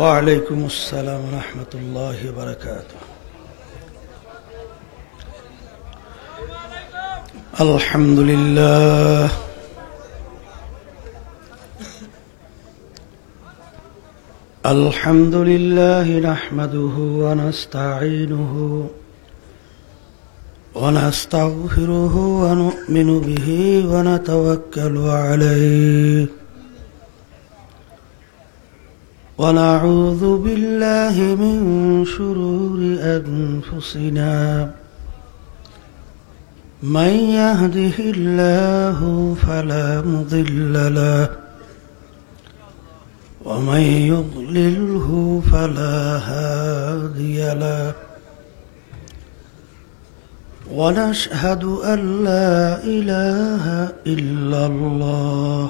وعليكم السلام ورحمة الله وبركاته. الحمد لله الحمد لله نحمده ونستعينه ونستغفره ونؤمن به ونتوكل عليه ونعوذ بالله من شرور أنفسنا من يهده الله فلا مضل له ومن يضلله فلا هادي له ونشهد أن لا إله إلا الله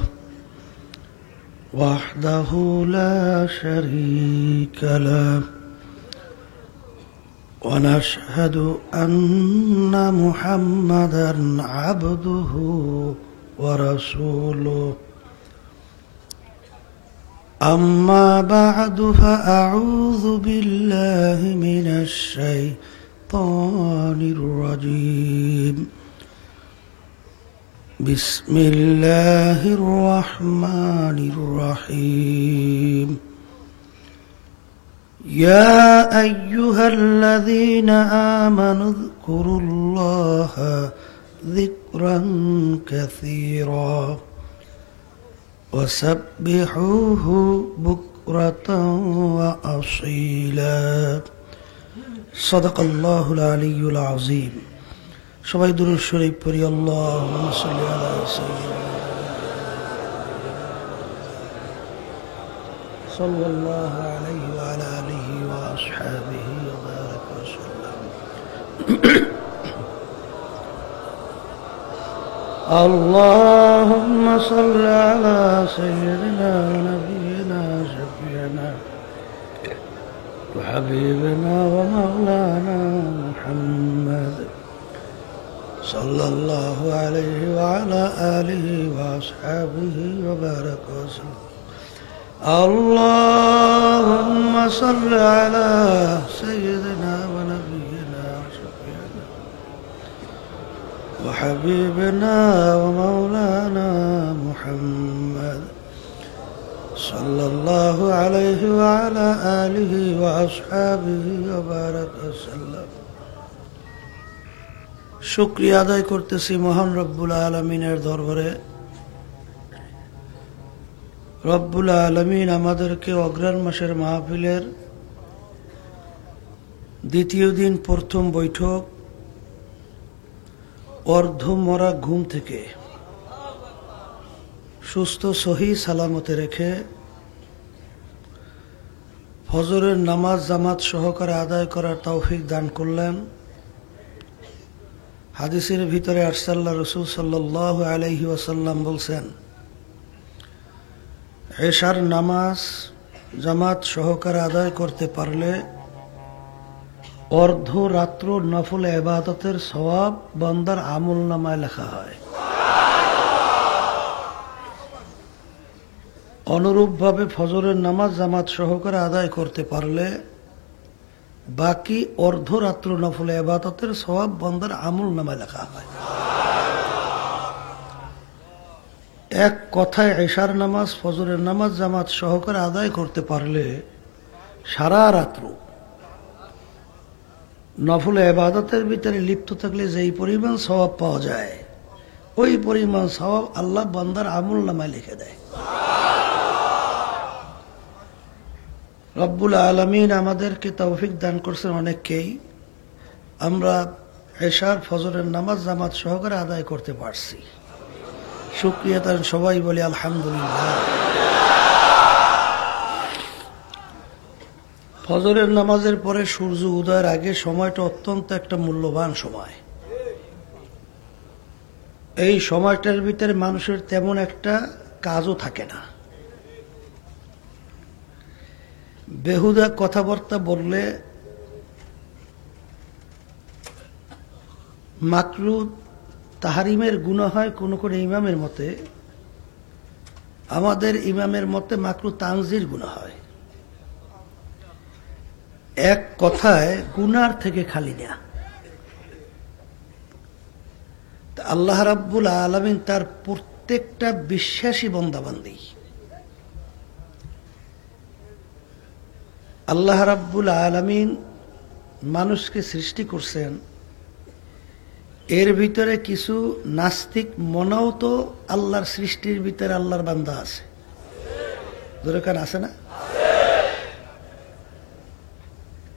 وحده لا شريك له ونشهد أن محمدا عبده ورسوله. أما بعد فأعوذ بالله من الشيطان الرجيم. بسم الله الرحمن الرحيم. يا أيها الذين آمنوا اذكروا الله ذكرا كثيرا وسبحوه بكرة وأصيلا. صدق الله العلي العظيم. সবাই দুরূদ শরীফ পড়ি। আল্লাহুম্মা সাল্লি আলা সাইয়্যিদিনা সাল্লাল্লাহু আলাইহি ওয়া আলা আলিহি ওয়া আসহাবিহি ওয়া বারাকা ওয়া সাল্লাম। আল্লাহুম্মা সাল্লি আলা সাইয়্যিদিনা ওয়া নাবিয়িনা শাফি'িনা ওয়া হাবিবিনা ওয়া মাওলানা মুহাম্মদ সাল্লাল্লাহু আলাইহি ওয়া আলা আলিহি ওয়া আসহাবিহি ওয়া বারাকা ওয়া সাল্লাম। আল্লাহুম্মা সাল্লি আলা সাইয়্যিদিনা ওয়া নাবিয়িনা শাফি'িনা ওয়া হাবিবিনা ওয়া মাওলানা মুহাম্মদ সাল্লাল্লাহু আলাইহি ওয়া আলা আলিহি ওয়া আসহাবিহি ওয়া বারাকা ওয়া সাল্লাম। শুকরিয়া আদায় করতেছি মহান রব্বুল আলামিনের দরবারে। রব্বুল আলামিন আমাদেরকে অগ্রহায়ণ মাসের মাহফিলের দ্বিতীয় দিন প্রথম বৈঠক অর্ধমরা ঘুম থেকে সুস্থ সহি সালামতে রেখে ফজরের নামাজ জামাত সহকারে আদায় করার তৌফিক দান করলেন। হাদিসের ভিতরে আরসাল্লাহ রাসূল সাল্লাল্লাহু আলাইহি ওয়াসাল্লাম বলছেন, এশার নামাজ জামাত সহকারে আদায় করতে পারলে অর্ধ রাত্র নফল ইবাদতের সওয়াব বান্দার আমলনামায় লেখা হয়। অনুরূপভাবে ফজরের নামাজ জামাত সহকারে আদায় করতে পারলে বাকি অর্ধরাত্র নফল ইবাদতের সওয়াব বান্দার আমলনামায় লেখা হয়। এক কথায় এশার নামাজ ফজরের নামাজ জামাত সহকারে আদায় করতে পারলে সারা রাত্র নফল ইবাদতের ভিতরে লিপ্ত থাকলে যেই পরিমাণ সওয়াব পাওয়া যায় ওই পরিমাণ সওয়াব আল্লাহ বান্দার আমলনামায় লিখে দেয়। রব্বুল আলামিন আমাদেরকে তৌফিক দান করছেন অনেককেই, আমরা এশার ফজরের নামাজ জামাত সহকারে আদায় করতে পারছি। শুকরিয়া তার সবাই বলি আলহামদুলিল্লাহ। ফজরের নামাজের পরে সূর্য উদয়ের আগে সময়টা অত্যন্ত একটা মূল্যবান সময়। এই সময়টার ভিতরে মানুষের তেমন একটা কাজও থাকে না। বেহুদা কথাবার্তা বললে মাকরু তাহারিমের গুনাহ হয় কোন কোন ইমামের মতে। আমাদের ইমামের মতে মাকরু তানজির গুনাহ হয়। এক কথায় গুনার থেকে খালি না। আল্লাহ রাব্বুল আলামিন তার প্রত্যেকটা বিশ্বাসী বান্দাবান্দি, আল্লাহ রাব্বুল আলামিন মানুষকে সৃষ্টি করছেন, এর ভিতরে কিছু নাস্তিক মনেও তো আল্লাহর সৃষ্টির ভিতরে আল্লাহর বান্দা আছে, দরকার আছে না?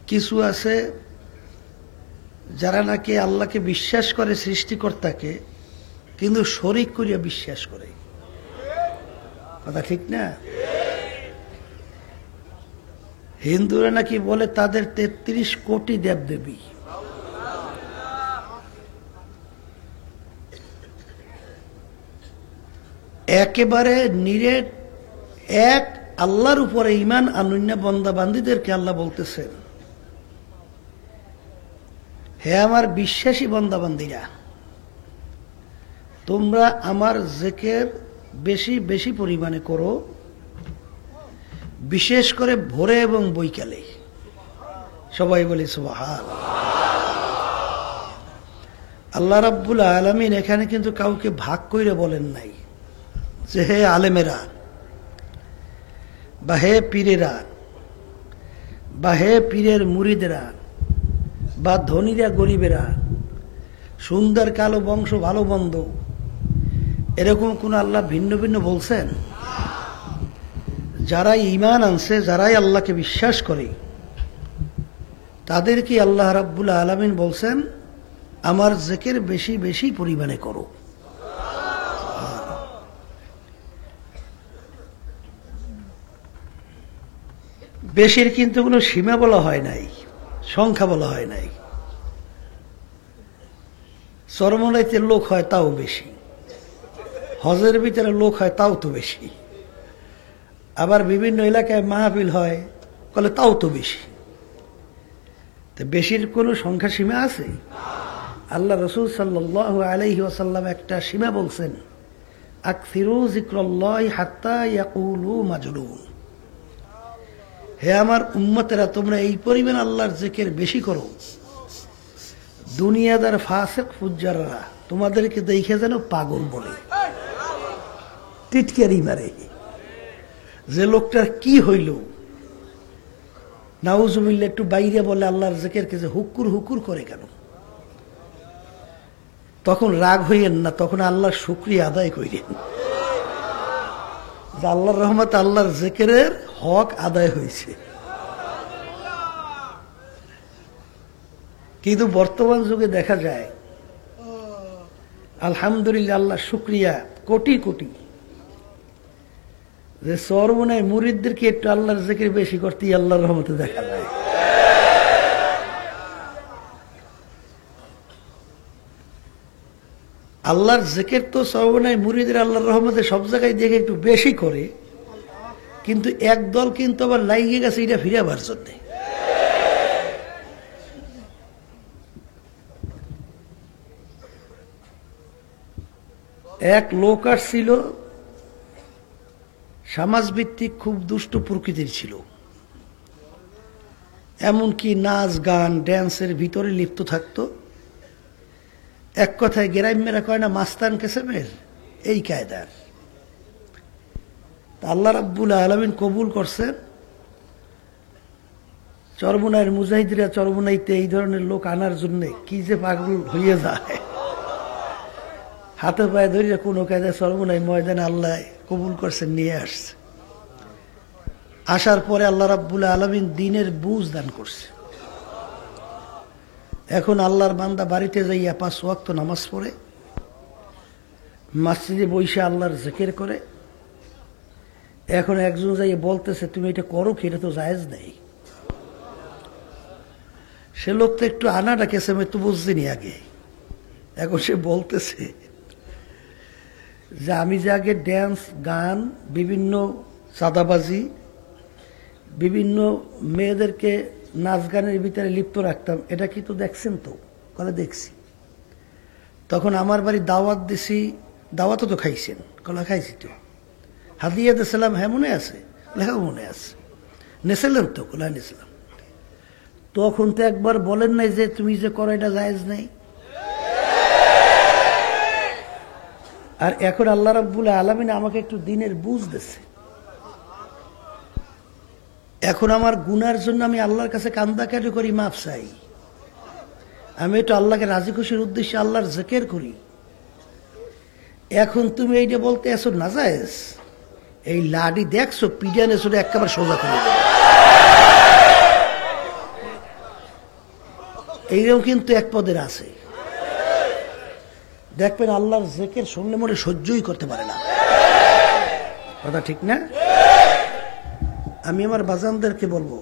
কিছু আছে যারা নাকি আল্লাহকে বিশ্বাস করে সৃষ্টিকর্তাকে, কিন্তু শরীক করিয়া বিশ্বাস করে। কথা ঠিক না? হিন্দুরা নাকি বলে তাদের ৩৩ কোটি দেবদেবী। একেবারে নিরেট এক আল্লাহর উপরে ঈমান আনন্য বান্দা বান্দীদেরকে আল্লাহ বলতেছেন, হে আমার বিশ্বাসী বান্দা বান্দীরা, তোমরা আমার জিকির বেশি বেশি পরিমাণে করো, বিশেষ করে ভোরে এবং বৈকালে। সবাই বলি সুবহানাল্লাহ। আল্লাহ রাব্বুল আলামিন এখানে কিন্তু কাউকে ভাগ কইরে বলেন নাই যে হে আলেমেরা বা হে পীরেরা বা হে পীরের মুরিদেরা বা ধনীরা গরিবেরা, সুন্দর কালো বংশ ভালো বন্ধ, এরকম কোন আল্লাহ ভিন্ন ভিন্ন বলছেন? যারাই ঈমান আনছে, যারাই আল্লাহকে বিশ্বাস করে, তাদেরকে আল্লাহ রাব্বুল আলামিন বলছেন আমার জিকির বেশি বেশি পরিমাণে করো। বেশির কিন্তু কোনো সীমা বলা হয় নাই, সংখ্যা বলা হয় নাই। চরমনাইতে লোক হয় তাও বেশি, হজের ভিতরে লোক হয় তাও তো বেশি, আবার বিভিন্ন এলাকায় মাহফিল হয় বলে তাও তো বেশি। তো বেশির কোনো সংখ্যা সীমা আছে? আল্লাহ রাসূল সাল্লাল্লাহু আলাইহি ওয়াসাল্লাম একটা সীমা বলছেন, আকসিরু যিকরাল্লাহি হাত্তা ইয়াকুলু মাজলুম। হে আমার উম্মতেরা, তোমরা এই পরিমাণ আল্লাহর জিকির বেশি করো, দুনিয়াদার ফাসিক ফুজ্জাররা তোমাদেরকে দেখে যেন পাগল বলে, টিটকারি মারে, যে লোকটার কি হইল, নাউজুবিল্লাহ, একটু বাইরে বলে আল্লাহর জিকিরকে যে হুকুর হুকুর করে কেন? তখন রাগ হইয়েন না, তখন আল্লাহর শুকরিয়া আদায় করেন যে আল্লাহর রহমত, আল্লাহর জিকিরের হক আদায় হয়েছে। কিন্তু বর্তমান যুগে দেখা যায়, আলহামদুলিল্লাহ, আল্লাহ শুকরিয়া কোটি কোটি, যে সর্বনায় মুরিদদেরকে একটু আল্লাহর জিকির বেশি করতে আল্লাহর রহমতে দেখা যায়। আল্লাহর জিকির তো সর্বনায় মুরিদের আল্লাহর রহমতে সব জায়গায় দেখে একটু বেশি করে, কিন্তু একদল কিন্তু আবার লাইগে গেছে এটা ফিরাবার জন্য। এক লোক আসছিল, সমাজভিত্তিক, খুব দুষ্ট প্রকৃতির ছিল, এমনকি নাচ গান ড্যান্সের ভিতরে লিপ্ত থাকতো। এক কথায় গ্রাম্যেরা কয় না, মাস্তান কেসেমের এই কায়দার। আল্লাহ রাব্বুল আলামিন কবুল করছেন, চরমনাইয়ের মুজাহিদরা চরমনাইতে এই ধরনের লোক আনার জন্য কি যে পাগল হয়ে যায়, হাতে পায়ে ধরিয়া কোনো কায়দায় চরমনাই ময়দানে আল্লাহ কবুল করছেন, নিয়ে আসছে। আসার পরে আল্লাহ রাব্বুল আলামিন দ্বীনের বুঝ দান করছে। এখন আল্লাহর বান্দা বাড়িতে যাইয়া 5 ওয়াক্ত নামাজ পড়ে, মসজিদে বসে আল্লাহর জিকির করে। এখন একজন যাইয়া বলতেছে, তুমি এটা করো কি, এটা তো জায়েজ নেই। সে লোক তো একটু আনাটা কেসে আমি তো বুঝছিনি আগে। এখন সে বলতেছে যে আমি যে আগে ড্যান্স গান বিভিন্ন চাঁদাবাজি বিভিন্ন মেয়েদেরকে নাচ গানের ভিতরে লিপ্ত রাখতাম, এটা কি তো দেখছেন? তো কথা দেখছি। তখন আমার বাড়ি দাওয়াত দিছি, দাওয়াতও তো খাইছেন? কলা খাইছি তো। হাদিয়া দিয়েছিলাম, হ্যাঁ মনে আছে? হ্যাঁ মনে আছে। নেছিলেন তো? কলা নিয়েছিলাম। তখন তো একবার বলেন নাই যে তুমি যে করো এটা জায়েজ নাই। আর এখন আল্লাহ রাব্বুল আলামিন আমাকে একটু দিনের বুঝ দিচ্ছে। এখন আমার গুনার জন্য আমি আল্লাহর কাছে কান্দাকাটি করি, মাফ চাই। আমি একটু আল্লাহকে রাজি খুশির উদ্দেশ্যে আল্লাহর জিকির করি। এখন তুমি এইটা বলতে আসো নাজায়েজ? এই লাডি দেখছো পিডিয়ানে চলে একেবারে সোজা করে দেবে। এইরকম কিন্তু এক পদের আছে, দেখবেন আল্লাহর জিকির শুনলে মনে সহ্যই করতে পারে না। কথা ঠিক না? আমি আমার বাজানদেরকে বলবো,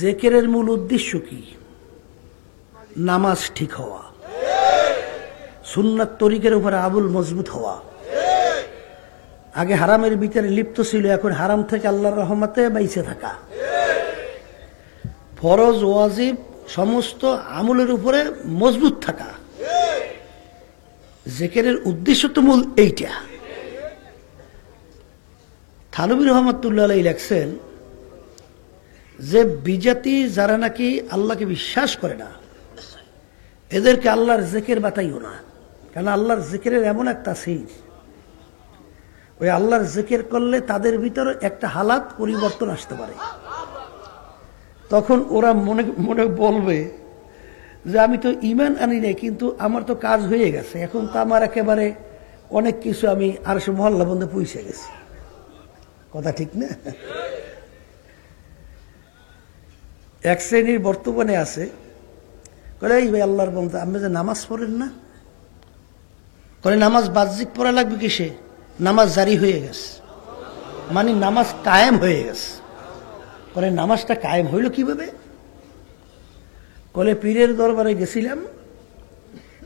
জিকিরের মূল উদ্দেশ্য কি? নামাজ ঠিক হওয়া, সুন্নাত তরিকের উপরে আবুল মজবুত হওয়া। আগে হারামের ভিতরে লিপ্ত ছিল, এখন হারাম থেকে আল্লাহর রহমতে বাইচে থাকা। ফরজ ওয়াজিব সমস্ত আমলের উপরে মজবুত থাকা। জিকিরের উদ্দেশ্য তো মূল এইটা। থানবী রহমাতুল্লাহ আলাইহি লেখছেন যে বিজাতি যারা নাকি আল্লাহকে বিশ্বাস করে না, এদেরকে আল্লাহর জিকির বাতাইও না। কারণ আল্লাহর জিকিরের এমন একটা সির, ওই আল্লাহর জিকির করলে তাদের ভিতরে একটা হালাত পরিবর্তন আসতে পারে। তখন ওরা মনে মনে বলবে যে আমি তো ঈমান আনি নাই, কিন্তু আমার তো কাজ হয়ে গেছে, এখন তো আমার একেবারে অনেক কিছু আমি আর সে মহল্লা বন্ধে পৌঁছে গেছি। কথা ঠিক না? এক শ্রেণীর বর্তমানে আছে, করে এই ভাই আল্লাহর বন্ধু আপনি যে নামাজ পড়েন না, করে নামাজ বাহ্যিক পড়া লাগবে কিসে? নামাজ জারি হয়ে গেছে, মানে নামাজ কায়েম হয়ে গেছে। করে নামাজটা কায়েম হইল কিভাবে? কলে পীরের দরবারে গেছিলাম,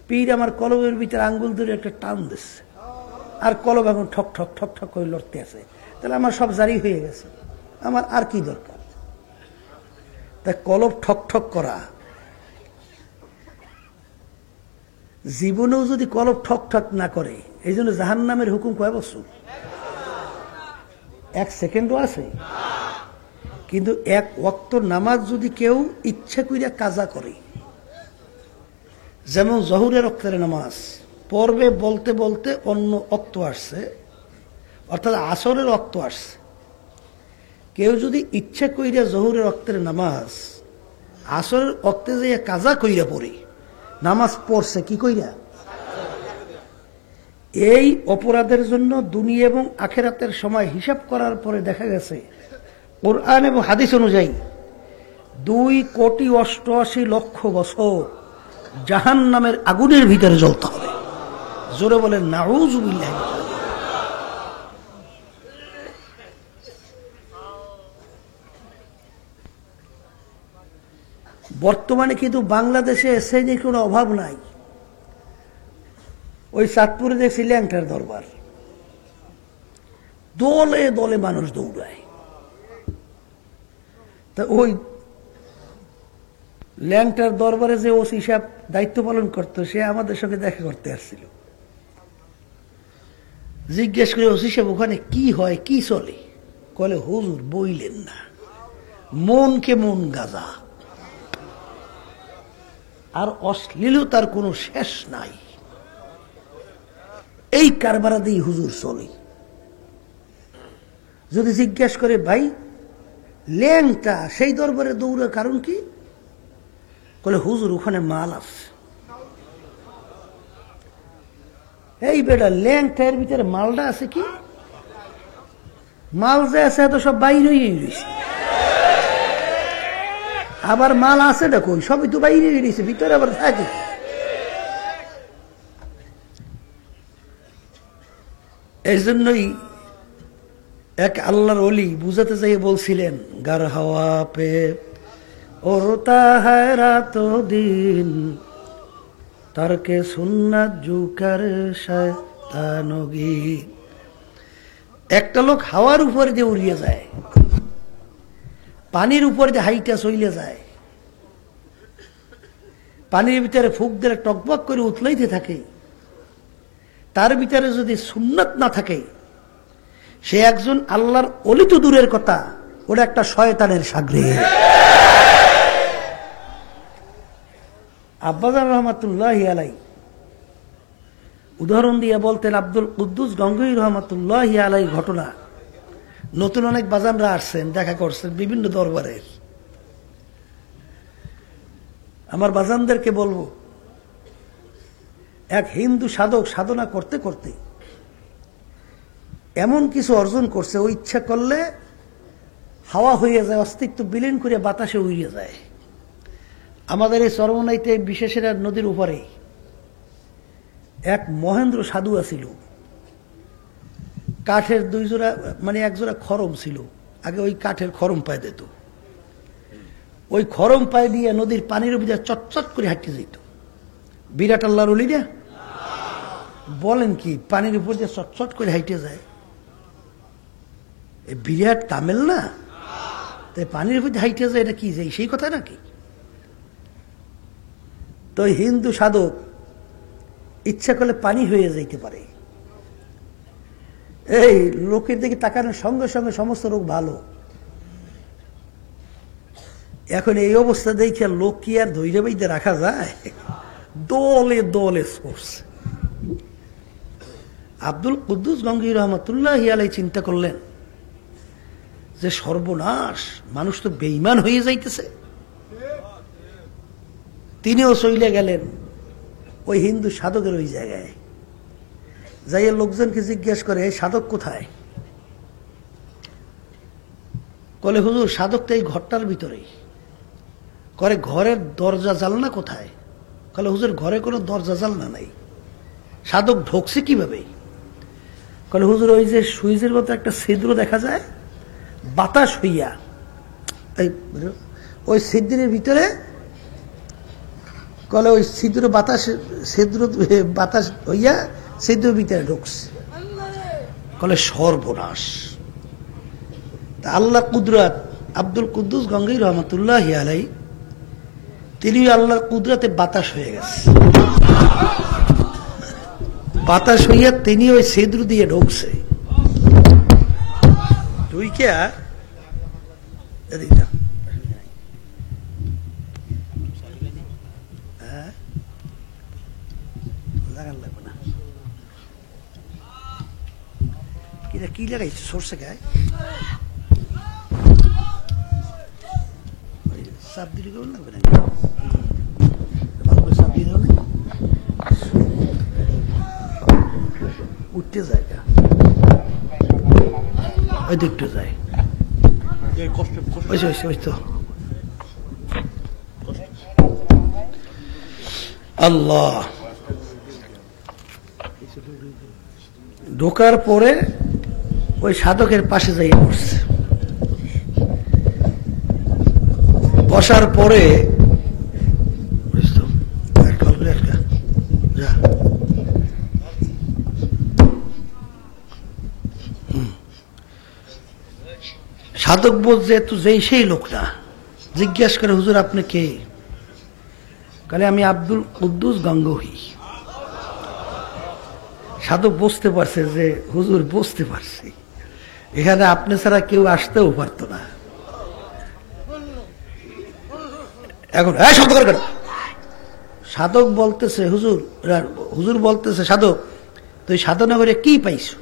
পীর আমার কলবের ভিতরে আঙ্গুল ধরে একটা টান দিচ্ছে, আর কলব এখন ঠক ঠক ঠক ঠক করে লড়তে আছে। তাহলে আমার সব জারি হয়ে গেছে, আমার আর কি দরকার? তা কলব ঠক ঠক করা, জীবনেও যদি কলব ঠক ঠক না করে, এই জন্য জাহান্নামের হুকুম কয় বছর? 1 সেকেন্ডও আছে। কিন্তু এক ওয়াক্ত নামাজ যদি কেউ ইচ্ছা কইরা কাজা করে, যেমন জহুরের ওয়াক্তের নামাজ পড়বে বলতে বলতে অন্য ওয়াক্ত আসছে, অর্থাৎ আসরের ওয়াক্ত আসছে, কেউ যদি ইচ্ছা কইরা জহুরের ওয়াক্তের নামাজ আসরের ওয়াক্তে যে কাজা কইরা পড়ে, নামাজ পড়ছে কি কইরা? এই অপরাধের জন্য দুনিয়া এবং আখিরাতের সময় হিসাব করার পরে দেখা গেছে কোরআন এবং হাদিস অনুযায়ী 2,88,00,000 বছর জাহান্নামের আগুনের ভিতরে জ্বলতে হবে। জোরে বলেন নাউযুবিল্লাহ। বর্তমানে কিন্তু বাংলাদেশে শ্রেণীর কোনো অভাব নাই। ওই চাঁদপুরে দেখছি ল্যাংটার দরবার, দলে দলে মানুষ দৌড়ায়। তা ওই ল্যাংটার দরবারে যে ওসি সাহেব দায়িত্ব পালন করতো, সে আমাদের সঙ্গে দেখা করতে আসছিল। জিজ্ঞেস করে, ওসি সাহেব ওখানে কি হয়, কি চলে? কলে, হুজুর বইলেন না, মনকে মন গাজা, আর অশ্লীলতার কোনো শেষ নাই। এই কারবারা দিয়ে হুজুর চলে। যদি জিজ্ঞেস করে, ভাই ল্যাংটা সেই দরবারে দৌড়ে কারণ কি? বলে, হুজুর ওখানে মাল আছে। এই বেটা, ল্যাংটার ভিতরে মালটা আছে কি? মাল যে আছে এত সব বাইরেই রয়েছে, আবার মাল আছে দেখো সবই তো বাইরে রয়েছে, ভিতরে আবার থাকে। এই জন্যই এক আল্লাহর ওলি বুঝাতে চাই বলছিলেন, গার হাওয়া পে ওরতা হ্যায় রাতো দিন, তারকে সুন্নাত জুকার শয়তানগি। একটা লোক হাওয়ার উপরে দিয়ে উড়িয়ে যায়, পানির উপরে দিয়ে হাইটা চইলে যায়, পানির ভিতরে ফুক দিলে টকবক করে উতলাইতে থাকে, তার ভিতরে যদি সুন্নাত না থাকে সে একজন আল্লাহর অলি তো দূরের কথা, ওটা একটা শয়তানের সাগরে। আব্বাজান রহমাতুল্লাহি আলাই উদাহরণ দিয়ে বলতেন, আব্দুল কুদ্দুস গঙ্গোহী রহমাতুল্লাহি আলাই ঘটনা। নতুন অনেক বাজানরা আসছেন, দেখা করছেন বিভিন্ন দরবারের। আমার বাজানদেরকে বলবো, এক হিন্দু সাধক সাধনা করতে করতে এমন কিছু অর্জন করছে, ও ইচ্ছা করলে হাওয়া হয়ে যায়, অস্তিত্ব বিলীন করে বাতাসে উড়িয়ে যায়। আমাদের এই চরমনাইতে বিশেষের নদীর উপরে এক মহেন্দ্র সাধু আছিল, কাঠের দুই জোড়া মানে এক জোড়া খরম ছিল, আগে ওই কাঠের খরম পায়ে দিত, ওই খরম পায়ে দিয়ে নদীর পানির উপর চটচট করে হাঁটতে যেত। বিরাট আল্লাহর ওলি না, বলেন কি পানির উপর দিয়ে চটচট করে হাইটে যায়, বিরাট কামেল না? তাই পানির উপর দিয়ে হাইটে যায়, এটা কি যায় সেই কথা নাকি? তো হিন্দু সাধক ইচ্ছা করলে পানি হয়ে যাইতে পারে। এই লোকের দিকে তাকানোর সঙ্গে সঙ্গে সমস্ত রোগ ভালো। এখন এই অবস্থা দেখে লোক কি আর ধৈর্য বাইতে রাখা যায়? দলে দলে সোর্স। আব্দুল কুদ্দুস গঙ্গোহী রহমাতুল্লাহি আলাইহি চিন্তা করলেন যে সর্বনাশ, মানুষ তো বেঈমান হয়ে যাইতেছে। তিনিও চলে গেলেন ওই হিন্দু সাধকের ওই জায়গায়, যাইয়া লোকজনকে জিজ্ঞেস করে, সাধক কোথায়? বলে, হুজুর সাধক তো এই ঘরটার ভিতরেই। করে ঘরের দরজা জানলা কোথায়? বলে, হুজুর ঘরে কোনো দরজা জানলা নাই। সাধক ঢোকছে কিভাবে? বলে, হুজুর ওই যে সুইচের মতো একটা ছিদ্র দেখা যায়, বাতাস হইয়া ওই ছিদ্রের ভিতরে, কলে ওই ছিদ্র বাতাস হইয়া ছিদ্রের ভিতরে ঢুকছে। কলে সর্বনাশ। আল্লাহ কুদরত, আব্দুল কুদ্দুস গঙ্গোহী রহমাতুল্লাহি আলাইহি তিনি আল্লাহর কুদরতে বাতাস হয়ে গেছে, বাতাস হইয়া তিনি ওই ছিদ্র দিয়ে ঢুকছে। তুই কে কি লাগাইছে সরষে গায়ে? চাপ দিলে কেমন লাগবে না? ভালো করে চাপ দিয়ে উঠতে যায়, ওই দেখতে যায়। আল্লাহ ঢোকার পরে ওই সাধকের পাশে যাই বসছে। বসার পরে সাধক বলছে, তো যেই সেই লোক না। জিজ্ঞাসা করে, হুজুর আপনি কে? বলে, আমি আব্দুল কুদ্দুস গঙ্গোহী। সাধক বুঝতে পারছে যে হুজুর বুঝতে পারছি, এখানে আপনি ছাড়া কেউ আসতেও পারতো না। এখন সাধক বলতেছে, হুজুর বলতেছে, সাধক তুই সাধনা করে কি পাইছো?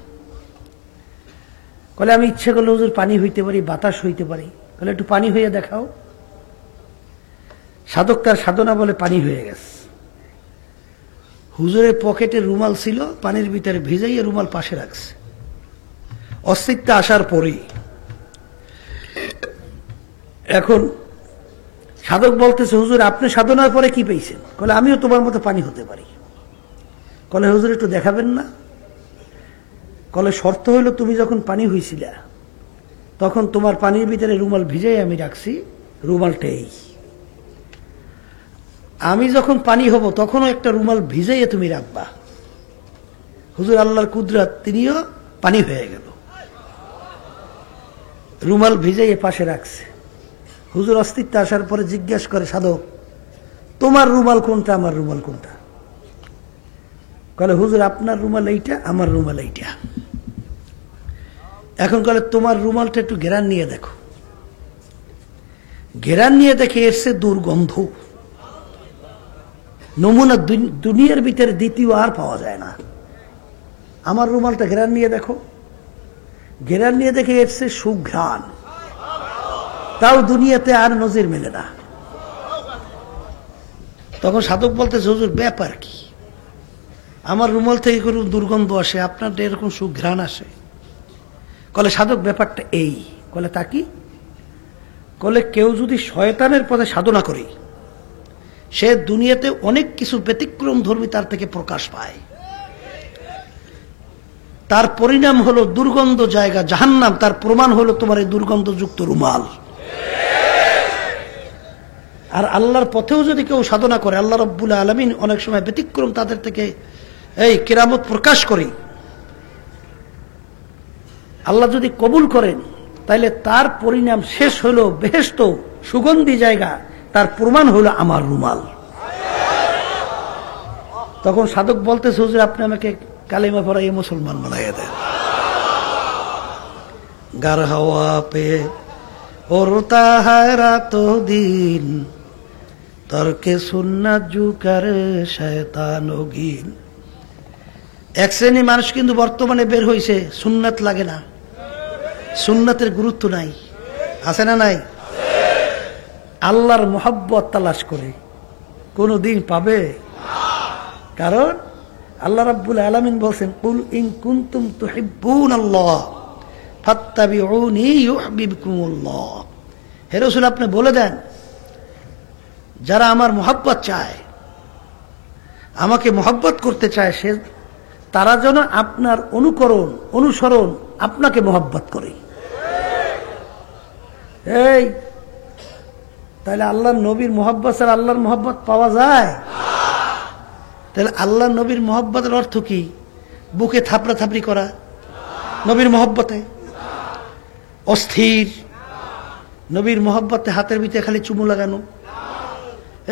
বলে, আমি ইচ্ছে করলে হুজুর পানি হইতে পারি, বাতাস হইতে পারি। বলে, একটু পানি হইয়া দেখাও। সাধক তার সাধনা বলে পানি হয়ে গেছে। হুজুরের পকেটে রুমাল ছিল, পানির ভিতরে ভিজাইয়া রুমাল পাশে রাখছে। অস্তিত্ব আসার পরেই এখন সাধক বলতেছে, হুজুর আপনি সাধনার পরে কি পেয়েছেন? বলে, আমিও তোমার মতো পানি হতে পারি। বলে, হুজুর একটু দেখাবেন না? বলে, শর্ত হইল তুমি যখন পানি হইছিলা তখন তোমার পানির ভিতরে রুমাল ভিজাই আমি রাখছি, রুমালটাই। আমি যখন পানি হব তখনও একটা রুমাল ভিজাইয়ে তুমি রাখবা। হুজুর আল্লাহর কুদরত, তিনিও পানি হয়ে গেল। রুমাল ভিজাইয়ে পাশে রাখছে। হুজুর অস্তিত্ব আসার পরে জিজ্ঞেস করে, সাধক তোমার রুমাল কোনটা, আমার রুমাল কোনটা? বলে হুজুর আপনার রুমাল এইটা, আমার রুমাল এইটা। এখন বলে তোমার রুমালটা একটু ঘেরান নিয়ে দেখো। ঘেরান নিয়ে দেখে এসছে দুর্গন্ধ, নমুনা দুনিয়ার ভিতরে দ্বিতীয় আর পাওয়া যায় না। আমার রুমালটা ঘেরান নিয়ে দেখো, ঘেরান নিয়ে দেখে এসছে সুঘ্রাণ, তাও দুনিয়াতে আর নজির মেলে না। তখন সাধক বলতেছে, হুজুর ব্যাপার কি, আমার রুমাল থেকে কোনো দুর্গন্ধ আসে, আপনার এরকম সুঘ্রাণ আসে? কলে সাধক ব্যাপারটা এই। কলে তা কি? কলে কেউ যদি শয়তানের পথে সাধনা করে, সে দুনিয়াতে অনেক কিছু ব্যতিক্রম ধর্মী তার থেকে প্রকাশ পায়। তার পরিণাম হলো দুর্গন্ধ জায়গা জাহান্নাম, তার প্রমাণ হলো তোমার এই দুর্গন্ধযুক্ত রুমাল। আর আল্লাহর পথেও যদি কেউ সাধনা করে, আল্লাহ রাব্বুল আলামিন অনেক সময় ব্যতিক্রম তাদের থেকে এই কেরামত প্রকাশ করে। আল্লাহ যদি কবুল করেন, তাইলে তার পরিণাম শেষ হলো বেহেশত, সুগন্ধি জায়গা, তার প্রমাণ হলো আমার রুমাল। তখন সাধক বলতেছে, হুজুর আপনি আমাকে কালিমা পড়াইয়ে মুসলমান বানাইয়া দেন। গার হাওয়া পে ওরতা है रातों दिन, তর্কে সুন্নাত জুকার শয়তানগিন। এক শ্রেণী মানুষ কিন্তু বর্তমানে বের হয়েছে, সুন্নাত লাগে না, সুন্নাতের গুরুত্ব নাই, আছে না নাই? আল্লাহর মোহাব্বত তালাশ করে, কোনদিন পাবে? কারণ আল্লাহ রাব্বুল আলামিন বলছেন, কুল ইন কুনতুম তুহিব্বুনাল্লাহ ফাত্তাবিউনি ইউহিব্বুকুমুল্লাহ। হে রাসূল আপনি বলে দেন, যারা আমার মোহাব্বত চায়, আমাকে মোহাব্বত করতে চায়, সে তারা যেন আপনার অনুসরণ আপনাকে মোহাব্বত করে। এই তাহলে আল্লাহর নবীর মোহাব্বত ছাড়া আল্লাহর মোহাব্বত পাওয়া যায়? তাহলে আল্লাহ নবীর মোহাব্বতের অর্থ কি? বুকে থাপড়া থাপড়ি করা নবীর মোহাব্বতে? অস্থির নবীর মোহাব্বতে হাতের ভিতরে খালি চুমু লাগানো?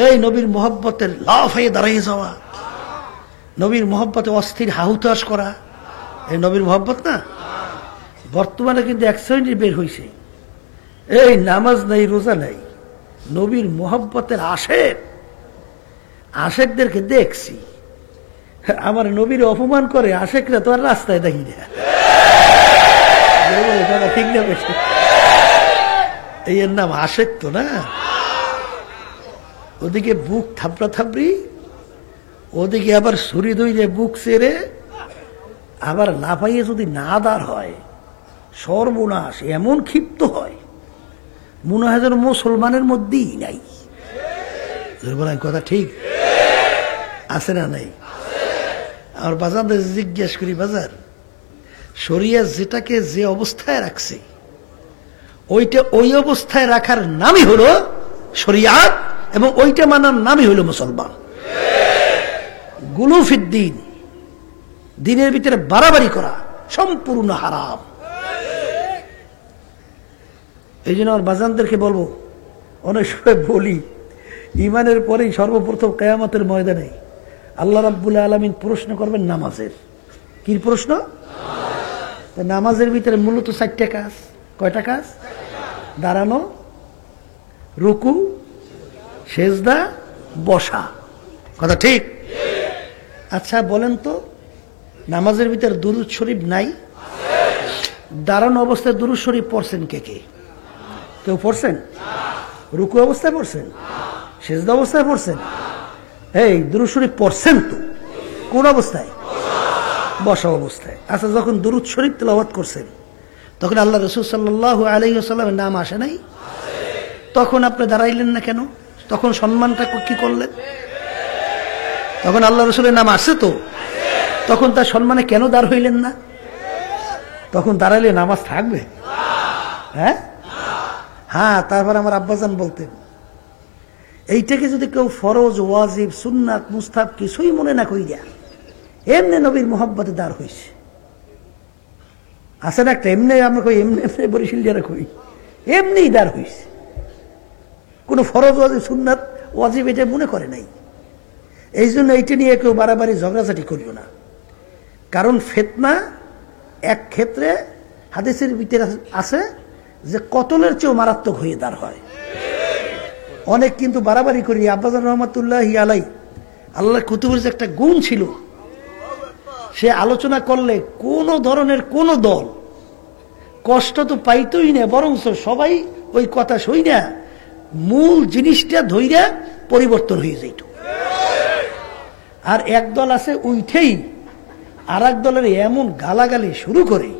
এই নবীর মোহাব্বতের লাফ হয়ে দাঁড়িয়ে যাওয়া, নবীর মোহাব্বতে অস্থির হাহুতাস করা, এই নবীর মোহাব্বত না? বর্তমানে কিন্তু এক শ্রেণী বের হয়েছে, এই নামাজ নাই রোজা নাই, নবীর মোহাব্বতের আশেকদেরকে দেখছি, আমার নবীর অপমান করে আশেকরা তো আর রাস্তায় দেখি না। ঠিক না বেশি? এই এর নাম আশেক তো না? ওদিকে বুক থাপড়া থাপড়ি, ওদিকে আবার ছুরি ধইলে বুক ছেড়ে, আবার লাফাইয়ে যদি না দাঁড় হয়, সর্বনাশ, এমন ক্ষিপ্ত হয় মনে হয় যেন মুসলমানের মধ্যেই নাই। কথা ঠিক আছে না নাই? আমার বাজারদের জিজ্ঞেস করি, বাজার শরিয়া যেটাকে যে অবস্থায় রাখছে, ওইটা ওই অবস্থায় রাখার নামই হলো শরিয়াত, এবং ওইটা মানার নামই হলো মুসলমান। গুলুফিদ্দিন, দিনের ভিতরে বাড়াবাড়ি করা সম্পূর্ণ হারাম। এই জন্য আমার বাজানদেরকে বলবো, অনেক সময় বলি, ইমানের পরেই সর্বপ্রথম কিয়ামতের ময়দানে আল্লাহ রাব্বুল আলামিন প্রশ্ন করবেন নামাজের। কি প্রশ্ন? নামাজের ভিতরে মূলত 4টা কাজ। কয়টা কাজ? দাঁড়ানো, রুকু, সেজদা, বসা। কথা ঠিক? আচ্ছা বলেন তো, নামাজের ভিতরে দুরূদ শরীফ নাই? দাঁড়ানো অবস্থায় দুরূদ শরীফ পড়ছেন কে কে? কেউ পড়ছেন? রুকু অবস্থায় পড়ছেন? সেজদা অবস্থায় পড়ছেন? এই দুরূদ শরীফ পড়ছেন তো কোন অবস্থায়? বসা অবস্থায়। আচ্ছা, যখন দুরূদ শরীফ তেলাওয়াত করছেন, তখন আল্লাহ রাসূল সাল্লাল্লাহু আলাইহি ওয়াসাল্লামের নাম আসে নাই? তখন আপনি দাঁড়াইলেন না কেন? তখন সম্মানটা কি করলেন? তখন আল্লাহ রাসূলের নাম আসে তো, তখন তার সম্মানে কেন দাঁড় হইলেন না? তখন দাঁড়াইলে নামাজ থাকবে? হ্যাঁ হ্যাঁ। তারপর আমার আব্বাজান বলতেন, এইটাকে যদি কেউ ফরজ, ওয়াজিব, সুন্নাত, মুস্তাহাব কিছুই মনে না কইরা এমনি নবীর মোহাব্বতে দাঁড় হইছে, আছে না একটা, এমনি আমরা কই এমনি এমনি বরিশাল যারা কই এমনিই দাঁড় হয়েছে, কোনো ফরজ ওয়াজিব সুন্নাত ওয়াজিব এটা মনে করে নাই। এই জন্য এইটা নিয়ে কেউ বাড়াবাড়ি ঝগড়াঝাটি করিও না, কারণ ফিতনা এক ক্ষেত্রে হাদিসের ভিতরে আছে যে কতলের চেয়েও মারাত্মক হয়ে দাঁড় হয়। অনেক কিন্তু বাড়াবাড়ি করি। আব্বাজান রহমতুল্লাহি আলাই, আল্লাহ কুতুবের যে একটা গুণ ছিল, সে আলোচনা করলে কোন ধরনের কোন দল কষ্ট তো পাইতই না, বরং সবাই ওই কথা সই না, মূল জিনিসটা ধইরা পরিবর্তন হয়ে যাইত। আর এক দল আছে উঠেই আর এক দলের এমন গালাগালি শুরু করে,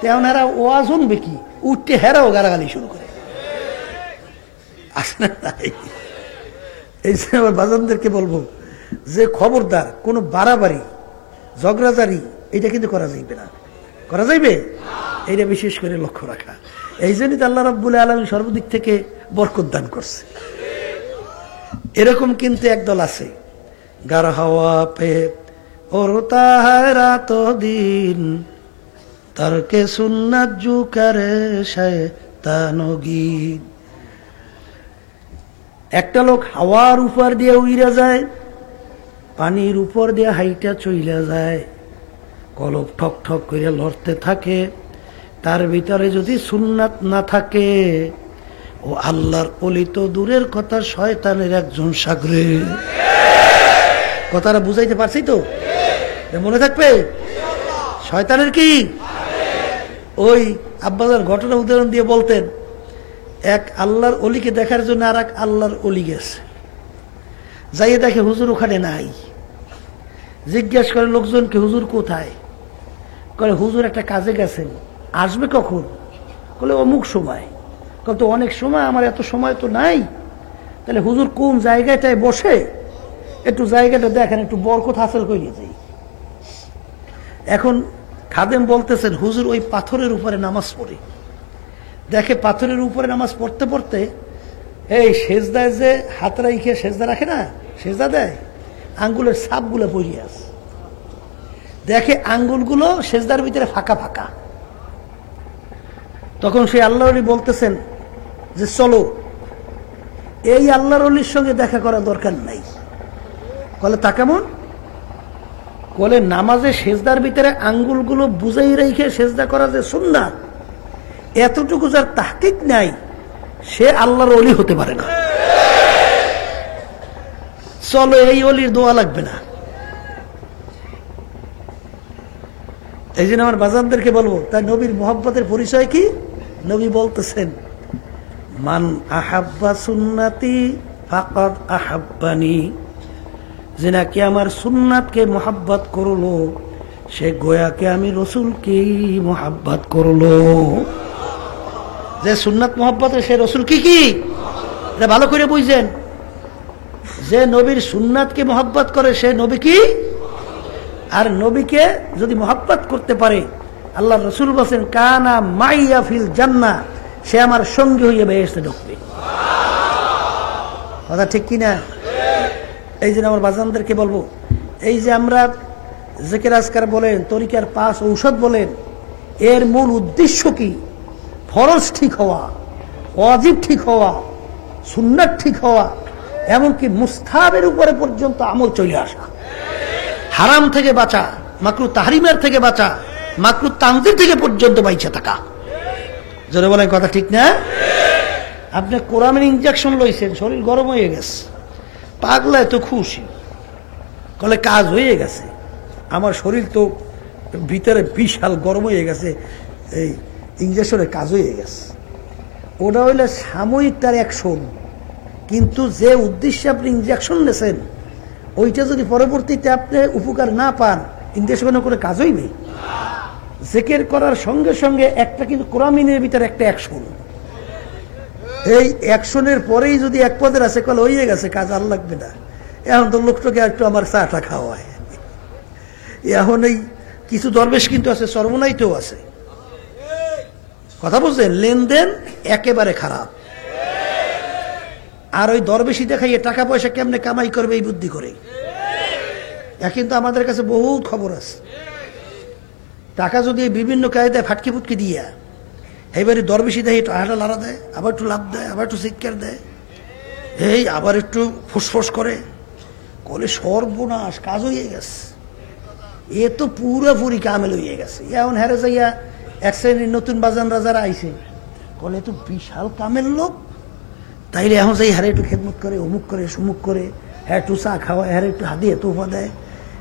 তেমন এরা ওয়াজ শুনবে কি, উঠতে হেরাও গালাগালি শুরু করে। আসলে এই যে আমার বাজানদেরকে বলবো যে খবরদার কোনো বাড়াবাড়ি ঝগড়াঝাড়ি এটা কিন্তু করা যাইবে না, করা যাইবে এইটা বিশেষ করে লক্ষ্য রাখা। এই জন্যই তো আল্লাহ রাব্বুল আলামিন সর্বদিক থেকে বরকত দান করছে। এরকম কিন্তু একদল আছে, গার হাওয়া পে ওরতা है रातों दिन তরকে সুন্নাত জু করে শয়তানগীন। একটা লোক হাওয়ার উপর দিয়ে উইরা যায়, পানির উপর দিয়ে হাইটা চইলা যায়, কলব ঠক ঠক করে লড়তে থাকে, তার ভিতরে যদি সুন্নাত না থাকে ও আল্লাহর ওলি তো দূরের কথা, শয়তানের একজন শাগরেদ। কথাটা বুঝাইতে পারছি তো? মনে থাকবে? শয়তানের কি? ওই আব্বাজার ঘটনা উদাহরণ দিয়ে বলতেন, এক আল্লাহর অলিকে দেখার জন্য আর এক আল্লাহর অলি গেছে, যাইয়ে দেখে হুজুর ওখানে নাই। জিজ্ঞাসা করে লোকজনকে, হুজুর কোথায়? করে হুজুর একটা কাজে গেছেন, আসবে কখন? বলে অমুক সময়। কত অনেক সময়, আমার এত সময় তো নাই। তাহলে হুজুর কোন জায়গাটায় বসে, একটু জায়গাটা দেখেন, একটু বরকত হাসিল করে যাই। এখন খাদেম বলতেছেন, হুজুর ওই পাথরের উপরে নামাজ পড়ে। দেখে পাথরের উপরে নামাজ পড়তে পড়তে এই সেজদায় যে হাত রাইখে সেজদা রাখে না, সেজদা দেয়, আঙ্গুলের ছাপগুলো পড়িয়ে আছে। দেখে আঙ্গুলগুলো সেজদার ভিতরে ফাঁকা ফাঁকা। তখন সেই আল্লাহর ওলি বলতেছেন যে চলো, এই আল্লাহর ওলির সঙ্গে দেখা করা দরকার নাই। বলে তা কেমন? বলে নামাজে সেজদার ভিতরে আঙ্গুলগুলো বুঝাই রেখে সেজদা করা যে সুন্নাত, এতটুকু যার তাহকিক নাই সে আল্লাহর ওলি হতে পারে না। চলো, এই ওলির দোয়া লাগবে না। এই জন্য আমার বাজানদেরকে বলবো, তাই নবীর মোহাব্বতের পরিচয় কি? নবী বলতেছেন, মান আহাব্বা সুন্নাতি ফাকাদ আহাব্বানি, যে নাকি আমার সুন্নাতকে মোহাব্বত করলো, সে গোয়াকে আমি রসুলকেই মোহাব্বত করলো। যে সুন্নাত মোহাব্বতে সে রসুল কি কি, এটা ভালো করে বুঝছেন। যে নবীর সুন্নাতকে মোহাব্বত করে সে নবী কি, আর নবীকে যদি মোহাব্বত করতে পারে, আল্লাহ রসুল বলেন কানা মাইয়া ফিল জান্নাহ, সে আমার সঙ্গী হইয়া বেহেশতে ঢুকবে। কথা ঠিক কিনা? এই জন্য আমার বাজানদেরকে বলবো, এই যে আমরা জিকির আজকার বলেন, তরিকার পাঁচ ঔষধ বলেন, এর মূল উদ্দেশ্য কি? ফরজ ঠিক হওয়া, ওয়াজিব ঠিক হওয়া, সুন্নাত ঠিক হওয়া, এমনকি মুস্তাহাবের উপরে পর্যন্ত আমল চলে আসা, হারাম থেকে বাঁচা, মাকরু তাহরিমের থেকে বাঁচা, মাকরু তানজির থেকে পর্যন্ত বাইচে থাকা। যারা বলেন কথা ঠিক না? আপনি কোরআনের ইনজেকশন লইছেন, শরীর গরম হয়ে গেছে, পাগলায় তো খুশি, কলে কাজ হয়ে গেছে, আমার শরীর তো ভিতরে বিশাল গরম হয়ে গেছে, এই ইনজেকশনের কাজ হয়ে গেছে। ওটা হইলে সাময়িক তার অ্যাকশন, কিন্তু যে উদ্দেশ্যে আপনি ইনজেকশন নেছেন, ওইটা যদি পরবর্তীতে আপনি উপকার না পান, ইনজেকশন করে কাজ হইবে। জিকির করার সঙ্গে সঙ্গে একটা কিন্তু কোরআনের ভিতরে একটা অ্যাকশন, এই অ্যাকশনের পরেই যদি এক পদের আছে, কল হয়ে গেছে, কাজ আর লাগবে না, এখন তো লোকটাকে একটু আমার চাটা খাওয়ায়। এখন এই কিছু দরবেশ কিন্তু আছে, সর্বনাইতেও আছে। কথা বলছেন, লেনদেন একেবারে খারাপ। আর ওই দরবেশি দেখাইয়ে টাকা পয়সা কেমনে কামাই করবে এই বুদ্ধি করে, কিন্তু আমাদের কাছে বহুত খবর আছে। টাকা যদি বিভিন্ন কায়দায় ফাটকি ফুটকি দিয়া এইবারে দরবেশি দেয়, একটু আহাটা লাড়া দেয়, আবার একটু লাভ দেয়, আবার একটু শিক্ষার দেয়, এই আবার একটু ফুসফুস করে, কলে সর্বনাশ, কাজ হয়ে গেছে। এ তো পুরোপুরি কামেল হয়ে গেছে। এখন হেরে যাইয়া এক শ্রেণীর নতুন বাজানরা যারা আইছে, কলে তো বিশাল কামের লোক, তাইলে এখন যাই হারে একটু খেদমত করে, অমুক করে, সুমুক করে, হ্যাঁ একটু চা খাওয়া, হ্যাঁ একটু হাদিয়ে তোফা দেয়।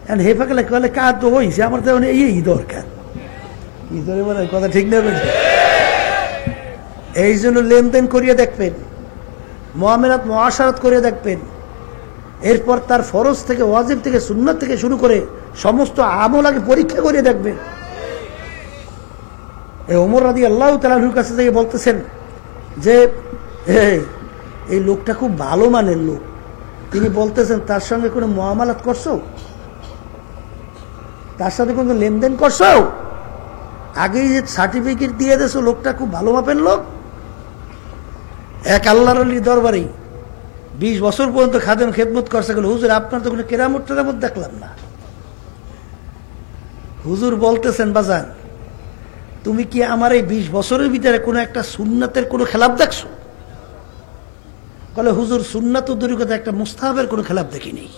এখন হে ফাঁকলে কলে কাজ তো হয়েছে, আমার তো এই দরকার। কি ধরে বলে কথা ঠিক নেবে? এই জন্য লেনদেন করিয়ে দেখবেন, মুআমালাত মুআশারাত করে দেখবেন, এরপর তার ফরজ থেকে, ওয়াজিব থেকে, সুন্নাত থেকে শুরু করে সমস্ত আমল আগে পরীক্ষা করে দেখবেন। এই ওমর রাদিয়াল্লাহু তাআলার কাছে থেকে বলতেছেন যে এই লোকটা খুব ভালো মানের লোক। তিনি বলতেছেন, তার সঙ্গে কোনো মুআমালাত করছো? তার সাথে কোনো লেনদেন করছো? আগেই যে সার্টিফিকেট দিয়ে দিয়েছো লোকটা খুব ভালো মাপের লোক। এক আল্লাহর ওলির দরবারে 20 বছর পর্যন্ত খাদেম খেদমত করছে, গেল হুজুর আপনার তো কোনো কেরামত টেরামত দেখলাম না। হুজুর বলতেছেন, বাজান তুমি কি আমার এই 20 বছরের ভিতরে কোনো একটা সুন্নাতের কোনো খেলাপ দেখছো? বলে হুজুর সুন্নাত দূরের কথা, একটা মুস্তাহাবের কোনো খেলাপ দেখি নেই।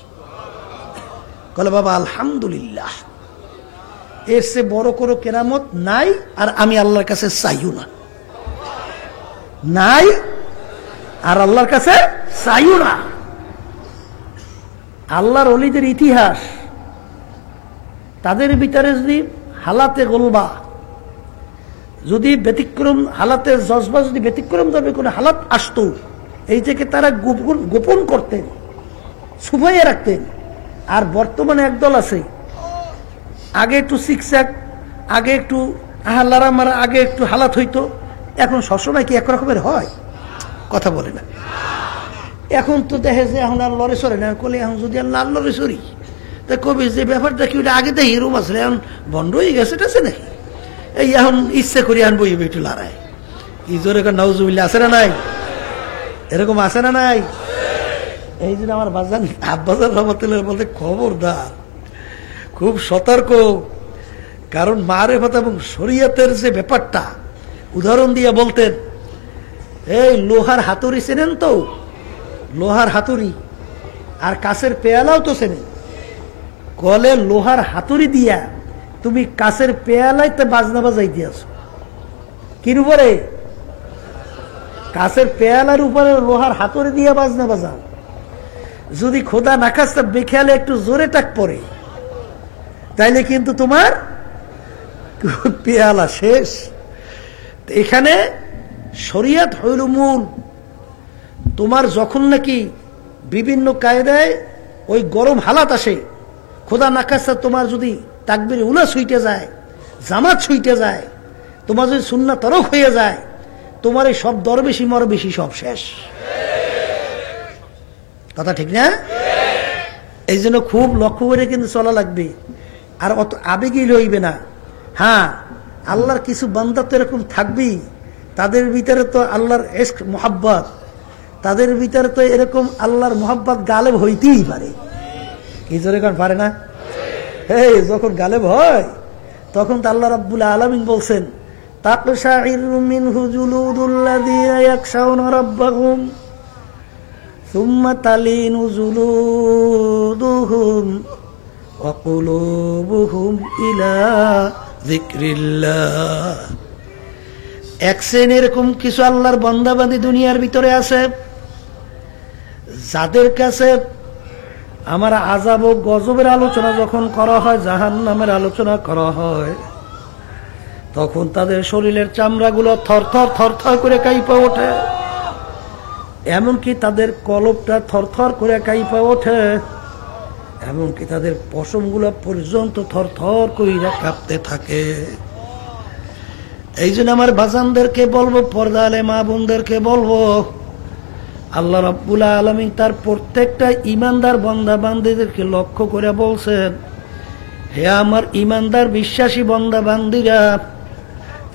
বলে বাবা আলহামদুলিল্লাহ, এর সে বড় কোনো কেরামত নাই, আর আমি আল্লাহর কাছে চাইও না, নাই আর আল্লাহর কাছে চাইও না। আল্লাহর ওলিদের ইতিহাস, তাদের ভিতরে যদি হালাতে গোলবা, যদি ব্যতিক্রম হালাতে জজবা, যদি ব্যতিক্রম ধর্মে কোনো হালাত আসতো, এই থেকে তারা গোপন করতেন, ছুপাইয়ে রাখতেন। আর বর্তমানে একদল আছে, আগে একটু সিকস্যাক, আগে একটু আহাল্লারা মারা, আগে একটু হালাত হইতো, এখন সবসময় কি একরকমের হয়? কথা বলে না। এখন তো দেখে যে এখন আর লড়ে সরে না, কলে এখন যদি আর লাল লড়ে সরি, তা কবি যে ব্যাপারটা কি ওটা আগে দেখি রুম আসলে এখন বন্ধ হয়ে গেছে, এটা আছে নাকি? এই এখন ইচ্ছে করি এখন বইবে একটু লড়াই, কি জোরে নাউজুবিল্লাহ আছে না নাই? এরকম আছে না নাই? এই জন্য আমার বাজান আব্বাজান রহমতুল্লাহ বলতে, খবরদার, খুব সতর্ক। কারণ মারেফত এবং শরীয়তের যে ব্যাপারটা, উদাহরণ দিয়ে বলতেন, এই লোহার হাতুড়ি চেনেন তো? লোহার হাতুড়ি আর কাছের পেয়ালাও তো চেনেন। কলে লোহার হাতুড়ি দিয়া তুমি কাছের পেয়ালায় তো বাজনা বাজাই দিয়েছ, কির উপরে? কাছের পেয়ালার উপরে লোহার হাতুড়ি দিয়া বাজনা বাজাও। যদি খোদা না খাস্তা বেখেয়ালে একটু জোরে টাক পড়ে, তাইলে কিন্তু তোমার পেয়ালা শেষ। এখানে শরিয়ত হইল মূল। তোমার যখন নাকি বিভিন্ন কায়দায় ওই গরম হালাত আসে, খোদা না খাস্তা তোমার যদি তাকবীর উলা ছুইটে যায়, জামাত ছুইটে যায়, তোমার যদি সুন্নাত তরক হয়ে যায়, তোমার এই সব দরবেশি মরবেশি সব শেষ। কথা ঠিক না? এই জন্য খুব লক্ষ্য করে কিন্তু চলা লাগবে, আর অত আবেগী লইবে না। হ্যাঁ, আল্লাহর কিছু বান্দা তো এরকম থাকবেই, তাদের ভিতরে তো আল্লাহর ইশক মোহাব্বত, তাদের ভিতরে তো এরকম আল্লাহর মোহাব্বত গালেব হইতেই পারে। কি জোরে কোন পারে না? এই যখন গালেব হয়, তখন তো আল্লাহ রাব্বুল আলামিন বলছেন, তাকশাইরু মিনহু জুলুদুল্লাযীনা ইয়াখশাউনা রাব্বাহুম সুম্মা তালিনু জুলুদুহুম ওয়া কুলুবুহুম ইলা যিকরিল্লাহ। এক শ্রেণীর এরকম কিছু আল্লাহর বান্দাবান্দি দুনিয়ার ভিতরে আছে, যাদের কাছে আমার আযাব ও গজবের আলোচনা যখন করা হয়, জাহান্নামের আলোচনা করা হয়, তখন তাদের শরীরের চামড়াগুলো থরথর থরথর করে কাঁপে ওঠে, এমনকি তাদের কলবটা থরথর করে কাঁপে ওঠে, এমনকি তাদের পশমগুলো পর্যন্ত থরথর করে কাঁপতে থাকে। এই জন্য আমার বাজানদেরকে বলবো, পর্দা আলে মা বোনদেরকে বলবো, আল্লাহ রাব্বুল আলামিন তার প্রত্যেকটা ইমানদার বান্দা বান্দীদেরকে লক্ষ্য করে বলছেন, হে আমার ইমানদার বিশ্বাসী বান্দা বান্দীরা,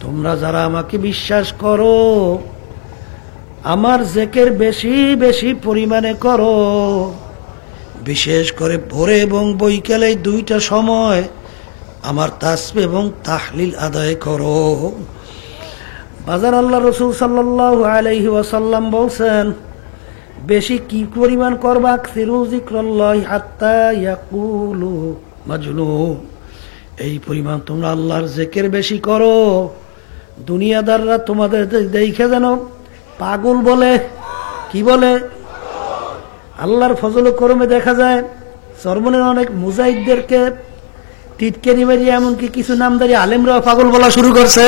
তোমরা যারা আমাকে বিশ্বাস করো, আমার জিকির বেশি বেশি পরিমাণে করো, বিশেষ করে ভোরে এবং বৈকালে দুইটা সময় আমার তাসবিহ এবং তাহলিল আদায় করো। বাজার আল্লাহ রাসূল সাল্লাল্লাহু আলাইহি ওয়াসাল্লাম বলছেন, বেশি কি পরিমাণ করবা? আকসিরু যিকরাল্লাহি হাত্তা ইয়াকুলু মাজনুন। এই পরিমাণ তোমরা আল্লাহর জিকির বেশি করো, দুনিয়াদাররা তোমাদের দেখে যেন পাগল বলে। কি বলে? আল্লাহর ফজল ও করমে দেখা যায় চরমনের অনেক মুজাহিদদেরকে টিটকারি মারিয়ে এমনকি কিছু নামদারি আলেমরাও পাগল বলা শুরু করছে।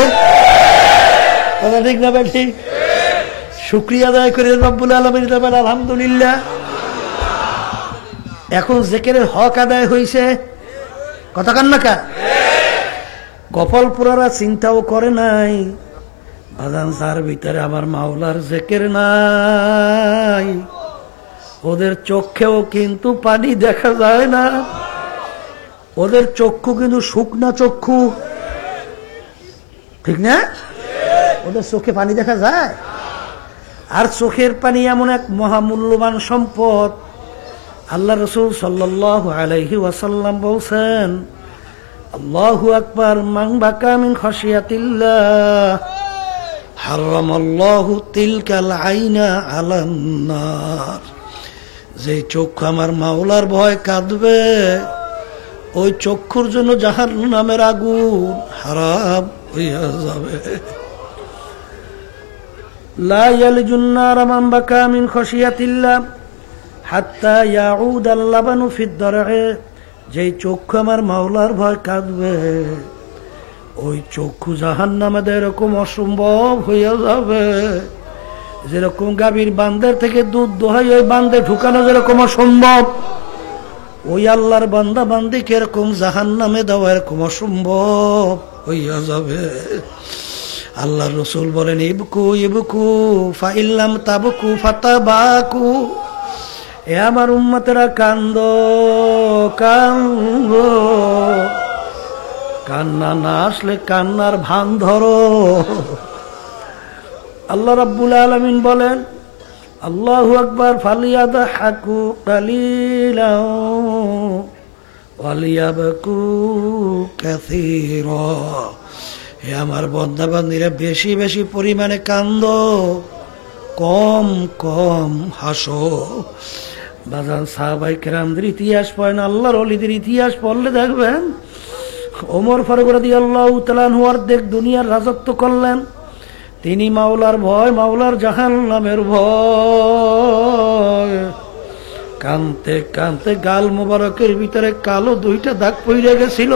কথা ঠিক না ভাই? ঠিক। শুকরিয়া আদায় করে রব্বুল আলামিন বলেন আলহামদুলিল্লাহ। এখন জিকিরের হক আদায় হইছে। কথা কান না কা? কপাল পুরারা চিন্তাও করে নাই বাজান যার ভিতরে আমার মাওলার জিকির নাই, ওদের চোখেও কিন্তু পানি দেখা যায় না। ওদের চক্ষু কিন্তু শুকনা চক্ষু, ঠিক না? ওদের চোখে পানি দেখা যায়। আর চোখের পানি এমন এক মহামূল্যবান সম্পদ। আল্লাহ রাসূল সাল্লাল্লাহু আলাইহি ওয়াসাল্লাম বলছেন, আল্লাহু আকবার, মান বাকা মিন খাশিয়াতিল্লাহ হারামাল্লাহু তিলকাল আইনা আলান নার। যে চক্ষু আমার মাওলার ভয় কাঁদবে, ওই চক্ষুর জন্য জাহান্নামের আগুন হারাম হইয়া যাবে। লা ইয়ালজুন নার মান বাকা মিন খাশিয়াতিল্লাহ হাত্তা ইয়াউদাল লাবানু ফিদ দার'i। যে চক্ষু আমার মাওলার ভয় কাঁদবে, ওই চক্ষু জাহান্নামে এরকম অসম্ভব হইয়া যাবে। যেরকম গাভীর বান্দের থেকে দুধ দোহাই ওই বান্দে ঢুকানো যেরকম অসম্ভব, ওই আল্লাহর বান্দা বান্দিকে এরকম জাহান্নামে দেওয়া এরকম অসম্ভব হইয়া যাবে। আল্লাহর রাসূল বলেন, ইবকু ইবকু ফাইল্লাম তাবকু ফাতাবাকু। এ আমার উম্মতেরা কান্দ কান্দ, কান্না না আসলে কান্নার ভান ধরো। আল্লাহ রাব্বুল আলামিন বলেন, আল্লাহু আকবার, ফালিয়াদহাকু কালিলাও ওয়ালিয়াবকু কাসীরা। হে আমার বান্দা বান্দীরা, বেশি বেশি পরিমাণে কান্দো, কম কম হাসো। বাজান সাহাবায়ে কেরামদের ইতিহাস পড়েন, আল্লাহর ওলিদের ইতিহাস পড়লে দেখবেন ওমর ফারুক রাদিয়াল্লাহু তাআলা আনহু অর্ধেক দুনিয়ার রাজত্ব করলেন। তিনি মাওলার ভয়, মাওলার জাহান্নামের ভয়, কানতে কানতে গাল মোবারকের ভিতরে কালো দুইটা দাগ পড়ে গেছিল।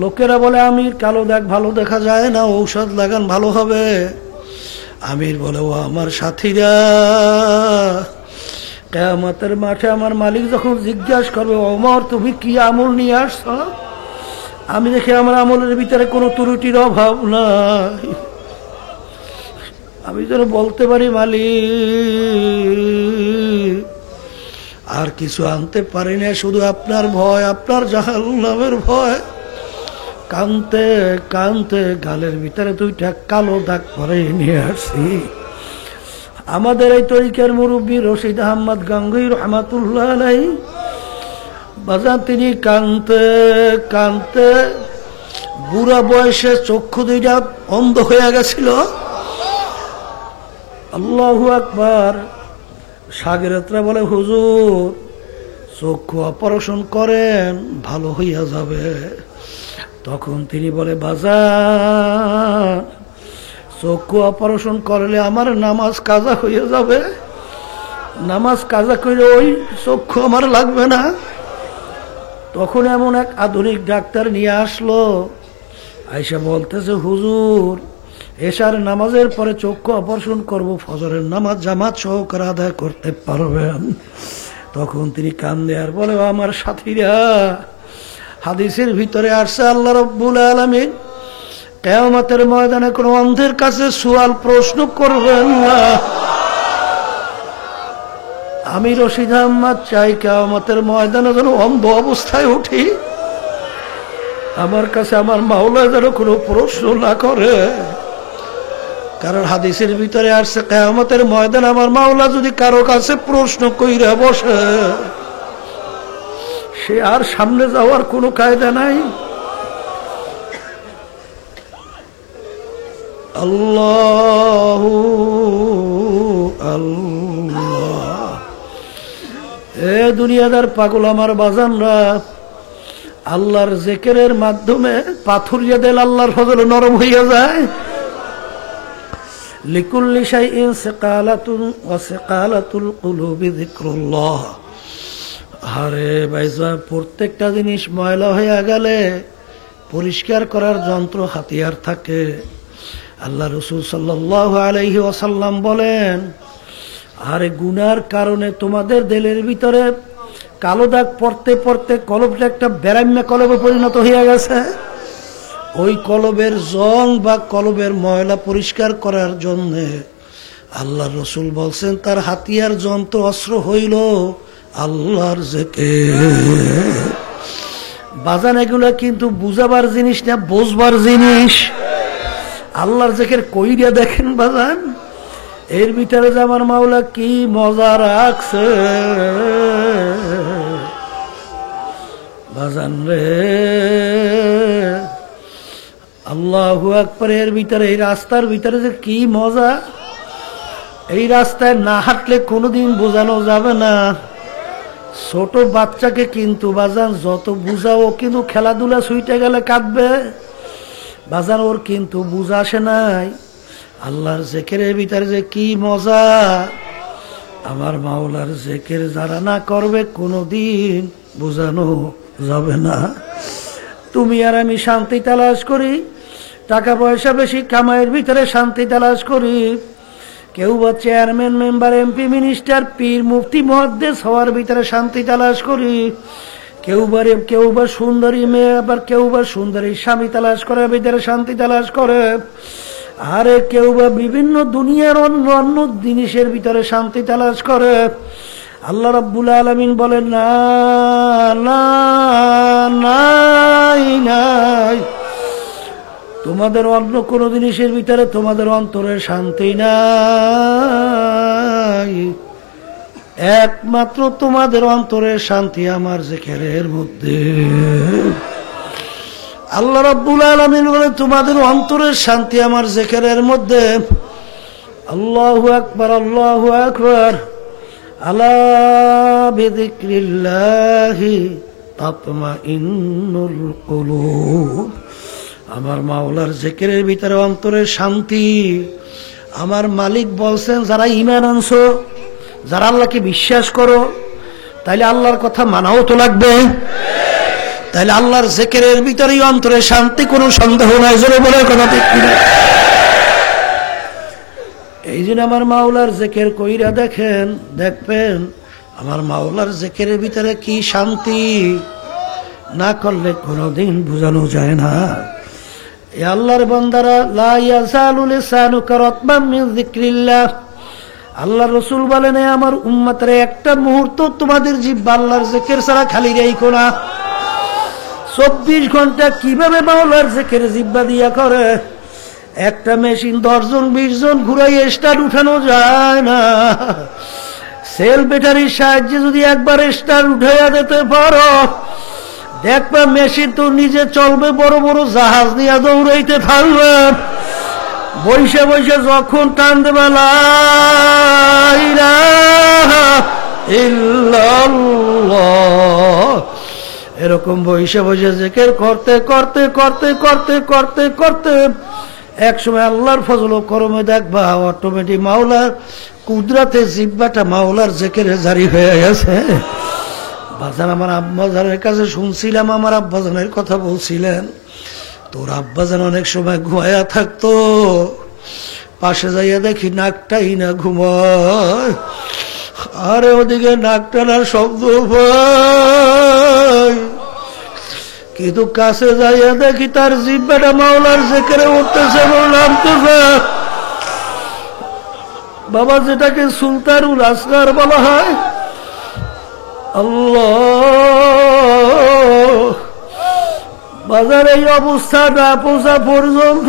লোকেরা বলে, আমির কালো দাগ ভালো দেখা যায় না, ঔষধ লাগান ভালো হবে। আমির বলে, ও আমার সাথীরা, কিয়ামতের মাঠে আমার মালিক যখন জিজ্ঞাসা করবে, ওমর তুমি কি আমল নিয়ে আসছ? আমি দেখি আমার আমলের ভিতরে কোনো ত্রুটির অভাব নাই। আমি যেন বলতে পারি, মালিক আর কিছু আনতে পারি না, শুধু আপনার ভয়, আপনার জাহান্নামের ভয়। কানতে কানতে গালের ভিতরে দুইটা কালো দাগ পরে নিয়ে আসছি। আমাদের এই তরিকার মুরব্বী রশিদ আহমদ গাঙ্গুই রহমাতুল্লাহ আলাইহি বাজান, তিনি কানতে কানতে বুড়া বয়সে চক্ষু দুইটা অন্ধ হয়ে গেছিল। আল্লাহু আকবার। সাগরেতরা বলে, হুজুর চক্ষু অপারেশন করেন, ভালো হইয়া যাবে। তখন তিনি বলে, বাজার চক্ষু অপারেশন করলে আমার নামাজ কাজা হইয়া যাবে, নামাজ কাজা করে ওই চক্ষু আমার লাগবে না। তখন এমন এক আধুনিক ডাক্তার নিয়ে আসলো, আইসা বলতেছে, হুজুর এশার নামাজের পরে চক্ষু অপারেশন করব, ফজরের নামাজ জামাত সহকারে আদায় করতে পারবেন। তখন তিনি কান্দে আর বলে, আমার সাথীরা, হাদিসের ভিতরে আসছে আল্লাহ রাব্বুল আলামিন কিয়ামতের ময়দানে কোন অন্ধের কাছে সুয়াল প্রশ্ন করবেন না। আমি রশিদ আহমদ চাই কিয়ামতের ময়দানে যেন অন্ধ অবস্থায় উঠি, আমার কাছে আমার মাওলা যেন কোনো প্রশ্ন না করে। কারণ হাদিসের ভিতরে আসছে কিয়ামতের ময়দানে আমার মাওলা যদি কারো কাছে প্রশ্ন কইরা বসে, সে আর সামনে যাওয়ার কোনো কায়দা নাই। আল্লাহু আল্লাহ। এ দুনিয়াদার পাগল আমার বাজানরা, আল্লাহর জিকিরের মাধ্যমে পাথুরিয়া দিল আল্লাহর ফজলে নরম হইয়া যায়। লিকুল্লি শাইইন সিকালাতুন ওয়া সিকালাতুল কুলুবি যিকরুল্লাহ। আরে ভাইজা, প্রত্যেকটা জিনিস ময়লা হয়ে গেলে পরিষ্কার করার যন্ত্র হাতিয়ার থাকে। আল্লাহ রাসূল সাল্লাল্লাহু আলাইহি ওয়াসাল্লাম বলেন, আরে গুনার কারণে তোমাদের দিলের ভিতরে কালো দাগ পড়তে পড়তে কলবটা একটা বেরাম্যা কলবে পরিণত হয়ে গেছে। ওই কলবের জং বা কলবের ময়লা পরিষ্কার করার জন্য আল্লাহ রাসূল বলছেন তার হাতিয়ার যন্ত্র অস্ত্র হইল আল্লাহর জিকির। বাজান, এগুলা কিন্তু বুঝাবার জিনিস না, বুঝবার জিনিস। আল্লাহর জিকির কইরা দেখেন বাজান, এর ভিতরে যে আমার মাওলা কি মজা রাখছে বাজান রে। আল্লাহু আকবার। এর ভিতরে, এই রাস্তার ভিতরে যে কি মজা, এই রাস্তায় না হাঁটলে কোনোদিন বোঝানো যাবে না। ছোট বাচ্চাকে কিন্তু বাজান যত বুঝাও, কিন্তু খেলাধুলা ছুটে গেলে কাঁদবে বাজান, ওর কিন্তু বুঝা আসে নাই। আল্লাহর জিকিরের ভিতরে যে কি মজা, আমার মাওলার জিকির যারা না করবে কোনোদিন বোঝানো যাবে না। তুমি আর আমি শান্তি তালাশ করি, টাকা পয়সা বেশি কামাইয়ের ভিতরে শান্তি তালাশ করি। কেউ বা চেয়ারম্যান, মেম্বার, এমপি, মিনিস্টার, পীর, মুফতি, মুহাদ্দিস হওয়ার ভিতরে শান্তি তালাশ করি। কেউ বা সুন্দরী মেয়ে, আবার কেউ বা সুন্দরী স্বামী তালাশ করার ভিতরে শান্তি তালাশ করে। আরে কেউ বা বিভিন্ন দুনিয়ার অন্য অন্য জিনিসের ভিতরে শান্তি তালাশ করে। আল্লাহ রাব্বুল আলামিন বলেন, না না নাই নাই, তোমাদের অন্য কোন জিনিসের ভিতরে তোমাদের অন্তরের শান্তি নাই, একমাত্র তোমাদের অন্তরের শান্তি আমার জিকিরের মধ্যে। আল্লাহ রাব্বুল আলামিন বলেন, তোমাদের অন্তরের শান্তি আমার জিকিরের মধ্যে। আল্লাহু আকবার, আল্লাহু আকবার। আলা বিযিকরিল্লাহি তাতমাইন্নুল কুলুব। আমার মাওলার জিকিরের ভিতরে অন্তরের শান্তি। আমার মালিক বলছেন, যারা ঈমান আনছো, যারা আল্লাহকে বিশ্বাস করো, তাইলে আল্লাহর কথা মানাও তো লাগবে। তাইলে আল্লাহর জিকিরের ভিতরেই অন্তরের শান্তি, কোনো সন্দেহ নাই। জোরে বলে কথা ঠিক কিনা? এই জন্য আমার মাওলার জিকির কইরা দেখেন, দেখবেন আমার মাওলার জিকিরের ভিতরে কি শান্তি, না করলে কোনোদিন বোঝানো যায় না। এ আল্লাহর বান্দারা, লা ইয়াজালু লিসানুকা রাতবাম মিন যিকরিল্লাহ। আল্লাহ রাসূল বলেন, আমার উম্মতরে একটা মুহূর্ত তোমাদের জিহ্বা আল্লাহর জিকির ছাড়া খালি রাখো না। 24 ঘন্টা কিভাবে মাওলার জিকির জিহ্বা দিয়া করে? একটা মেশিন 10 জন 20 জন ঘুরাই স্টার্ট উঠানো যায় না। সেল ব্যাটারির সাহায্যে যদি একবার স্টার্ট উঠাইয়া দিতে পারো, দেখবা মেশিন তো নিজে চলবে, বড় বড় জাহাজ নিয়ে দৌড়াইতে থাকবে। বৈশে বৈশে যখন টান দেবে লা ইলাহা ইল্লাল্লাহ, এরকম বৈশে বৈশে জিকির করতে করতে করতে করতে করতে করতে এক সময় আল্লাহর ফজল ও করমে দেখবা অটোমেটিক মাওলার কুদরতে জিহ্বাটা মাওলার জিকিরে জারি হয়ে গেছে। বাজান, আমার আব্বাজানের কাছে শুনছিলাম, আমার আব্বাজানের কথা বলছিলেন, তোর আব্বাজান অনেক সময় ঘুমায়া থাকতো, পাশে যাইয়া দেখি নাকটাই না ঘুমায়। আরে ওদিকে নাক টানার শব্দ পাই, কিন্তু কাছে যাইয়া দেখি তার জিহ্বাটা মাওলার জিকিরে উঠতেছে, নামতেছে। বাবা, যেটাকে সুলতানুল আসগার বলা হয়, আল্লাহ। বাজার এই অবস্থা না পৌঁছা পর্যন্ত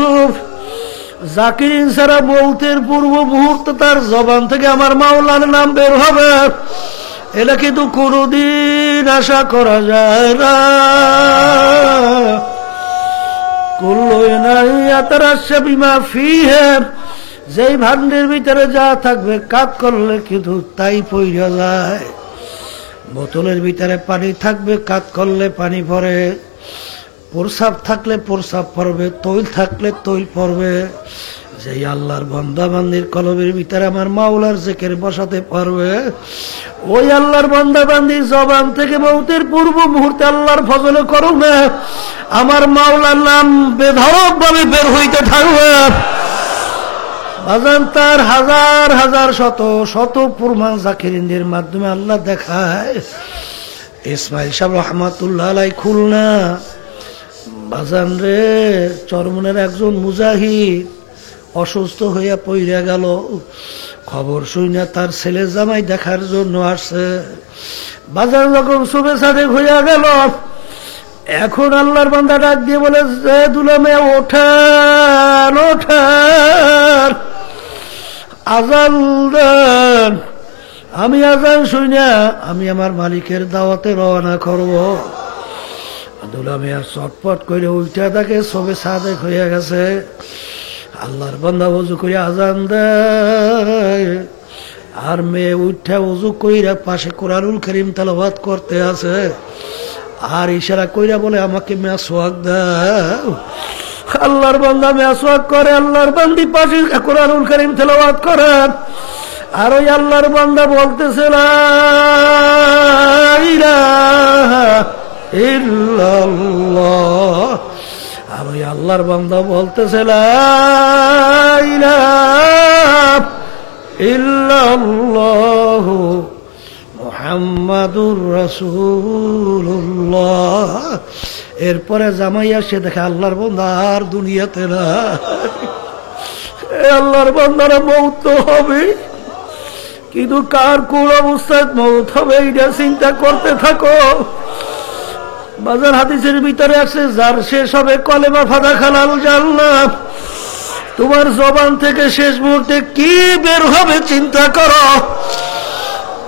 জাকিরিন ছাড়া মৌতের পূর্ব মুহূর্তে তার জবান থেকে আমার মাওলার নাম বের হবে, এটা কিন্তু কোনদিন আশা করা যায় না। কুল্লু ইনাইন ইয়াতারাশা বিমা ফীহি, যেই ভান্ডের ভিতরে যা থাকবে কাজ করলে কিন্তু তাই পইরা যায়। বোতলের ভিতরে পানি থাকবে, কাজ করলে পানি পড়ে। প্রসাব থাকলে প্রসাব পড়বে, তৈল থাকলে তৈল পড়বে। যেই আল্লাহর বান্দা বান্দির কলবের ভিতরে আমার মাওলার জিকির বসাতে পারবে, ওই আল্লাহর বান্দা বান্দির জবান থেকে মৌতের পূর্ব মুহূর্তে আল্লাহর ফজলে করো না, আমার মাওলার নাম বেধড়ক ভাবে বের হইতে থাকবে। বাজান তার হাজার হাজার শত শত প্রমাণ জাকিরিনদের মাধ্যমে আল্লাহ দেখায়। ইসমাইল সাহেব রহমাতুল্লাহ আলাই খুলনা, বাজান রে চরমনের একজন মুজাহিদ অসুস্থ হইয়া পইরা গেল। খবর শুনে তার ছেলে জামাই দেখার জন্য আসছে। বাজার যখন শুভে সাদেক হইয়া গেল, এখন আল্লাহর বান্দা ডাক দিয়ে বলে, দুলামে ওঠান ওঠান, আজান দেন। আমি আজান শুনে আমি আমার মালিকের দাওয়াতে রওনা করব। দুলামে আর চটপট করে উঠা থাকে, সবে সাদেক হইয়া গেছে। আল্লাহর বান্দা ওযু করে আজান দেয়, আর মেয়ে উঠা ওযু কইরা পাশে কোরআনুল কারীম তেলাওয়াত করতে আছে, আর ইশারা কইরা বলে আমাকে মেসওয়াক দাও। আল্লাহর বান্দা মেসওয়াক করে, আল্লাহর বান্দি পাশে কোরআনুল কারীম তেলাওয়াত করে। আর ওই আল্লাহর বান্দা বলতেছে লা ইলাহা ইল্লাল্লাহ, আর ওই আল্লাহর বান্দা বলতেছে লা ইলাহা ইল্লাল্লাহু মুহাম্মাদুর রাসূলুল্লাহ। এরপরে জামাইয়া সে দেখে আল্লাহর বান্দা আর দুনিয়াতে না। আল্লাহর বান্দারা মৌত তো হবে, কিন্তু কার কোন অবস্থায় মৌত হবে এটা চিন্তা করতে থাকো। বাজার হাদিসের ভিতরে আছে, যার শেষ হবে কলেমা ফাদা খালাল জান্নাত। তোমার জবান থেকে শেষ মুহূর্তে কি বের হবে চিন্তা করো।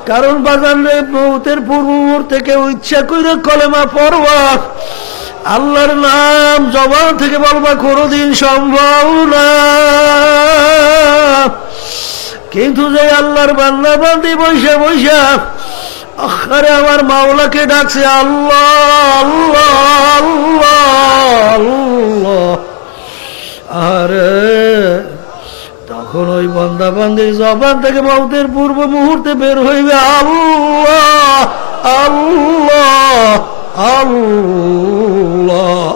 কারণ বাজারে মৌতের পূর্ব মুহূর্তে কেউ ইচ্ছা করে কলেমা পড়বা, আল্লাহর নাম জবান থেকে বলবা কোনদিন সম্ভব না। কিন্তু যে আল্লাহর বান্দা বান্দি বৈশা বৈশা আরে আমার মাওলাকে ডাকছে আল্লাহ আল্লাহ আল্লাহ আল্লাহ, আরে তখন ওই বান্দা বান্দির জবান থেকে মৌতের পূর্ব মুহূর্তে বের হইবে আল্লাহ আল্লাহ আল্লাহ।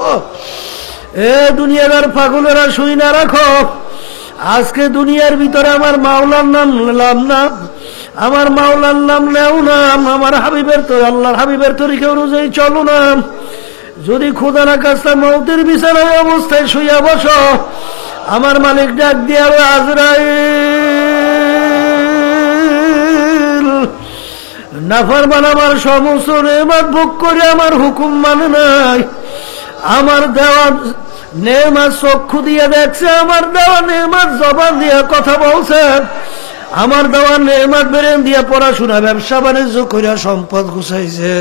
এ দুনিয়ার পাগলেরা শুই না রাখো, আজকে দুনিয়ার ভিতরে আমার মাওলার নাম নিলাম না, আমার মাওলার নাম নেও না, আমার হাবিবের তো আল্লাহর হাবিবের তরিকা অনুযায়ী চলো না। যদি খোদা না কাছে মৌতের বিছানায় অবস্থায় শুইয়া বসো, আমার মালিক ডাক দিয়া আজরাইল, নাফরমান আমার সমস্ত নেয়ামত ভোগ করে আমার হুকুম মানে নাই, আমার দেওয়া নেয়ামত চক্ষু দিয়ে দেখছে, আমার দেওয়া নেয়ামত জবান দিয়ে কথা বলছে, আমার দেওয়া নেয়ামত বেরেন দিয়া পড়াশোনা ব্যবসা বাণিজ্য করিয়া সম্পদ গুছাইছে,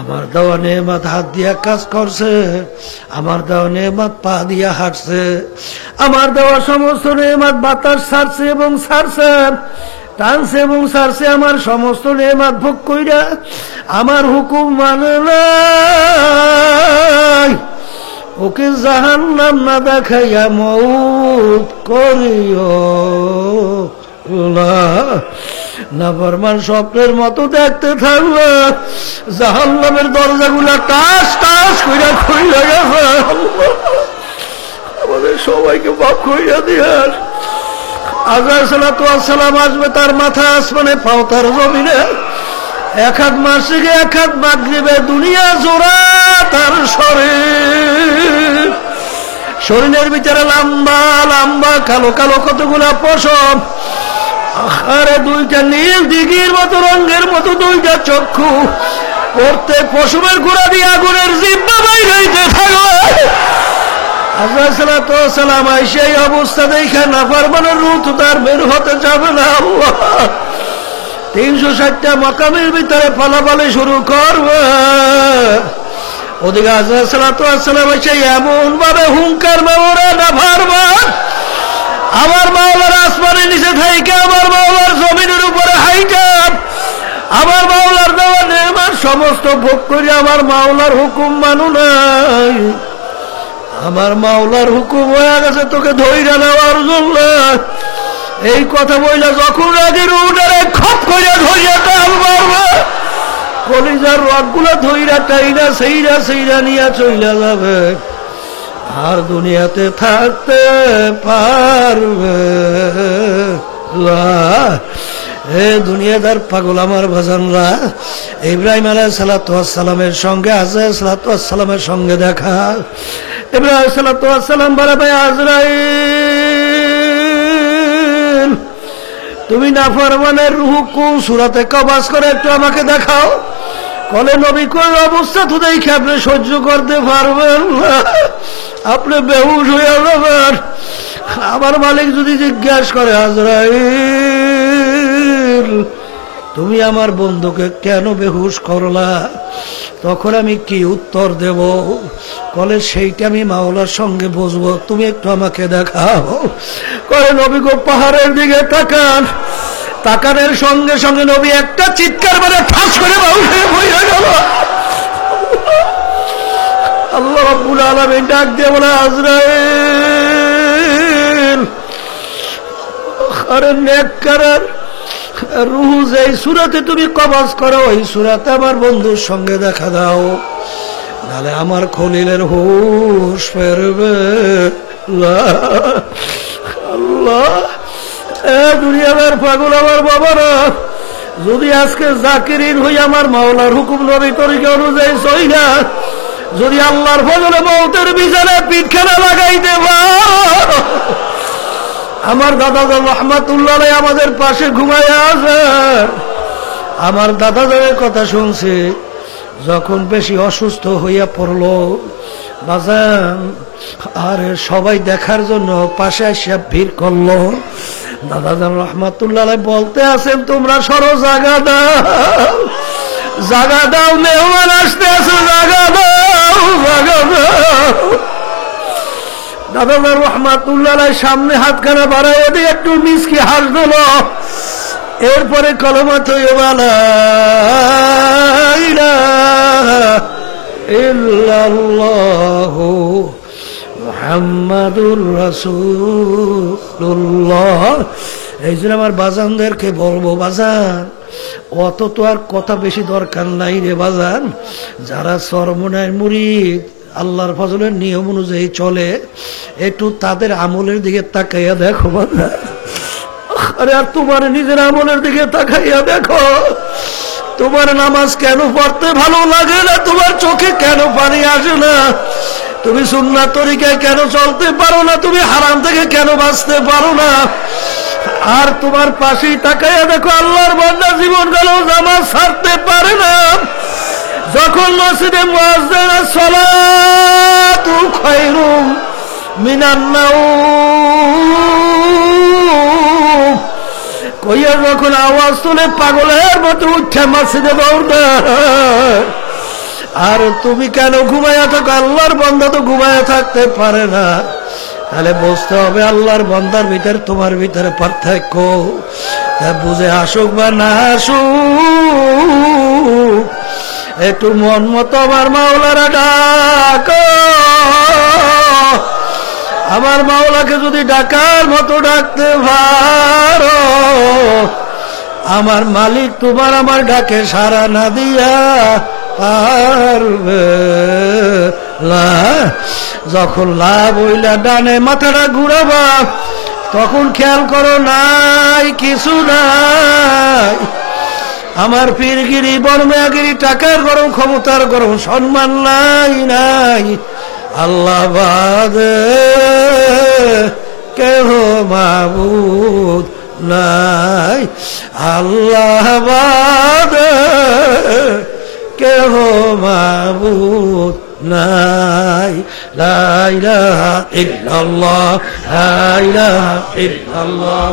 আমার দেওয়া নেয়ামত হাত দিয়া কাজ করছে, আমার দেওয়া নেয়ামত পা দিয়া হাঁটছে, আমার দেওয়া সমস্ত নেয়ামত বাতাস ছাড়ছে এবং ছাড়ছে, টানছে এবং ছাড়ছে, আমার সমস্ত নেয়ামত ভোগ কইরা আমার হুকুম মানে নাই, ওকে জাহান্নাম না দেখাইয়া মউত করিও না। ফরমান স্বপ্নের মতো দেখতে থাকবে, জাহান্নামের দরজাগুলা টাস টাস কইরা খুইলা গেছে। আমাদের সবাইকে মাফ কইরা দিয়ার। আজরাইল সালাতু ওয়াস সালাম আসবে, তার মাথা আসমানে পাও তার জমিনে, এক হাত মাসিকে এক হাত মাগরিবে, দুনিয়া জোড়া তার শরীর, শরীরের ভিতরে লম্বা লম্বা কালো কালো কতগুলা পশম, আরে দুইটা নীল দিঘির মতো রঙের মতো দুইটা চক্ষু, প্রত্যেক পশমের গোড়া দিয়ে আগুনের জিহ্বা বাইর হইতে থাকবে। আজরাইল সালাতু ওয়াস সালাম আইসা এই অবস্থা দেখে নাফরমানের রূহ তো তার বের হতে যাবে না। আল্লাহ 360টা মাকামের ভিতরে পালাপালি শুরু করবে, ওদিকে আজরাইল সালাতু ওয়াস সালাম এসে এমন ভাবে হুঙ্কার মারে নাফার বাদ, আমার মাওলার আসমানের নিচে থাইকে আমার মাওলার জমিনের উপরে হাইটা আমার মাওলার দেওয়া নেমার সমস্ত ভোগ করে আমার মাওলার হুকুম মানু নাই। আমার মাওলার হুকুম হয়ে গেছে তোকে ধইরা নেওয়ার জন্য। এই কথা বইলা যখন রাগের উনারে খপ করে ধরিয়া টাল মারবে, কলিজার রগগুলো ধইরা টাইনা সেইরা সেইরা নিয়ে চইলা যাবে, আর দুনিয়াতে থাকতে পারবে না। এ দুনিয়াদার পাগল আমার বাজানরা, ইব্রাহিম আলাইহিস সালাতু ওয়াস সালামের সঙ্গে আজরাইল সালাতু ওয়াস সালামের সঙ্গে দেখা। ইব্রাহিম সালাতু ওয়াস সালাম বলে, ভাই আজরাইল, তুমি নাফরমানের রূহ কোন সূরাতে কবাজ করে একটু আমাকে দেখাও। কলে নবী কোন অবস্থা তো দেখে আপনি সহ্য করতে পারবেন না, আপনি বেহুশ হয়ে যাবেন। আমার মালিক যদি জিজ্ঞাসা করে, আজরাইল তুমি আমার বন্ধুকে কেন বেহুশ করলা, তখন আমি কি উত্তর দেব? কলে সেইটা আমি মাওলার সঙ্গে বুঝবো, তুমি একটু আমাকে দেখাও। কলে নবী গো পাহাড়ের দিকে তাকান। তাকানের সঙ্গে সঙ্গে নবী একটা চিৎকার মানে ঠাস করে বাউলে হয়ে গেল। আল্লাহ রাব্বুল আলামিন ডাক দিয়ে বলে, আজরাইল, আরে নেককার রূহ যেই সূরাতে তুমি কবজ করো ওই সূরাতে আমার বন্ধুর সঙ্গে দেখা দাও, নাহলে আমার খলিলের হুশ ফেরবে। আল্লাহ, দুনিয়ার পাগল আমার বাবারা, যদি আজকে জাকিরিন হই আমার মাওলার হুকুম নবী তরিকা অনুযায়ী সইনা যদি আল্লাহর ফজলে মওতের বিছানায় পিঠখানা লাগাইতে পারো, আমার দাদা রহমাতুল্লাহ আলাইহি আমাদের পাশে ঘুমায় আছে। আমার দাদা যাদের কথা শুনছে, যখন বেশি অসুস্থ হইয়া পড়লো বাজান, আর সবাই দেখার জন্য পাশে আসিয়া ভিড় করলো। দাদা রহমাতুল্লাহ আলাইহি বলতে আছেন, তোমরা সরো, জাগা দাও, জাগা দাও, মেহমান আসতে আছে, জাগা দাও, জাগা দাও। দাদা রহমাতুল্লাহ আলাইহি সামনে হাতখানা বাড়াইয়া দিয়ে একটু মিসকি হাস দিল, এরপরে কলমা তৈয়বা লা ইলাহা ইল্লাল্লাহু মুহাম্মাদুর রাসূলুল্লাহ। এই জন্য আমার বাজানদেরকে বলবো, বাজান অত তো আর কথা বেশি দরকার নাই রে বাজান। যারা চরমনায় মুরিদ, আল্লাহর ফজলের নিয়ম অনুযায়ী চলে, একটু তাদের আমলের দিকে তাকাইয়া দেখো বাজান। আরে আর তোমার নিজের আমলের দিকে তাকাইয়া দেখো, তোমার নামাজ কেন পড়তে ভালো লাগে না, তোমার চোখে কেন পানি আসে না, তুমি সুন্নাত তরিকায় কেন চলতে পারো না, তুমি হারাম থেকে কেন বাঁচতে পারো না। আর তোমার পাশেই তাকাইয়া দেখো, আল্লাহর বান্দা জীবন গেল নামাজ ছাড়তে পারে না। যখন মসজিদে মুয়াজ্জিন সালাতু খায়রুম মিনান নাওম কইয়া যখন আওয়াজ তুলে পাগলের মতো উঠে মসজিদে দৌড় দেয়, আর তুমি কেন ঘুমাইয়া থাকো? আল্লাহর বান্দা তো ঘুমাইয়া থাকতে পারে না। তাহলে বুঝতে হবে আল্লাহর বান্দার ভিতরে তোমার ভিতরে পার্থক্য। বুঝে আসুক বা না আসুক, একটু মন মতো আমার মাওলারা ডাক। আমার মাওলাকে যদি ডাকার মতো ডাকতে পারো, আমার মালিক তোমার আমার ডাকে সাড়া না দিয়া পারবে না। যখন লাভ হইলা ডানে মাথাটা ঘুরাবা, তখন খেয়াল করো নাই কিছু নাই। আমার পীরগিরি, বর্মাগিরি, টাকার গরম, ক্ষমতার গরম, সম্মান নাই নাই। আল্লাহ বাদে কেহ মাবুদ নাই, আল্লাহ বাদে কেহ মাবুদ নাই। লা ইলাহা ইল্লাল্লাহ, লা ইলাহা ইল্লাল্লাহ।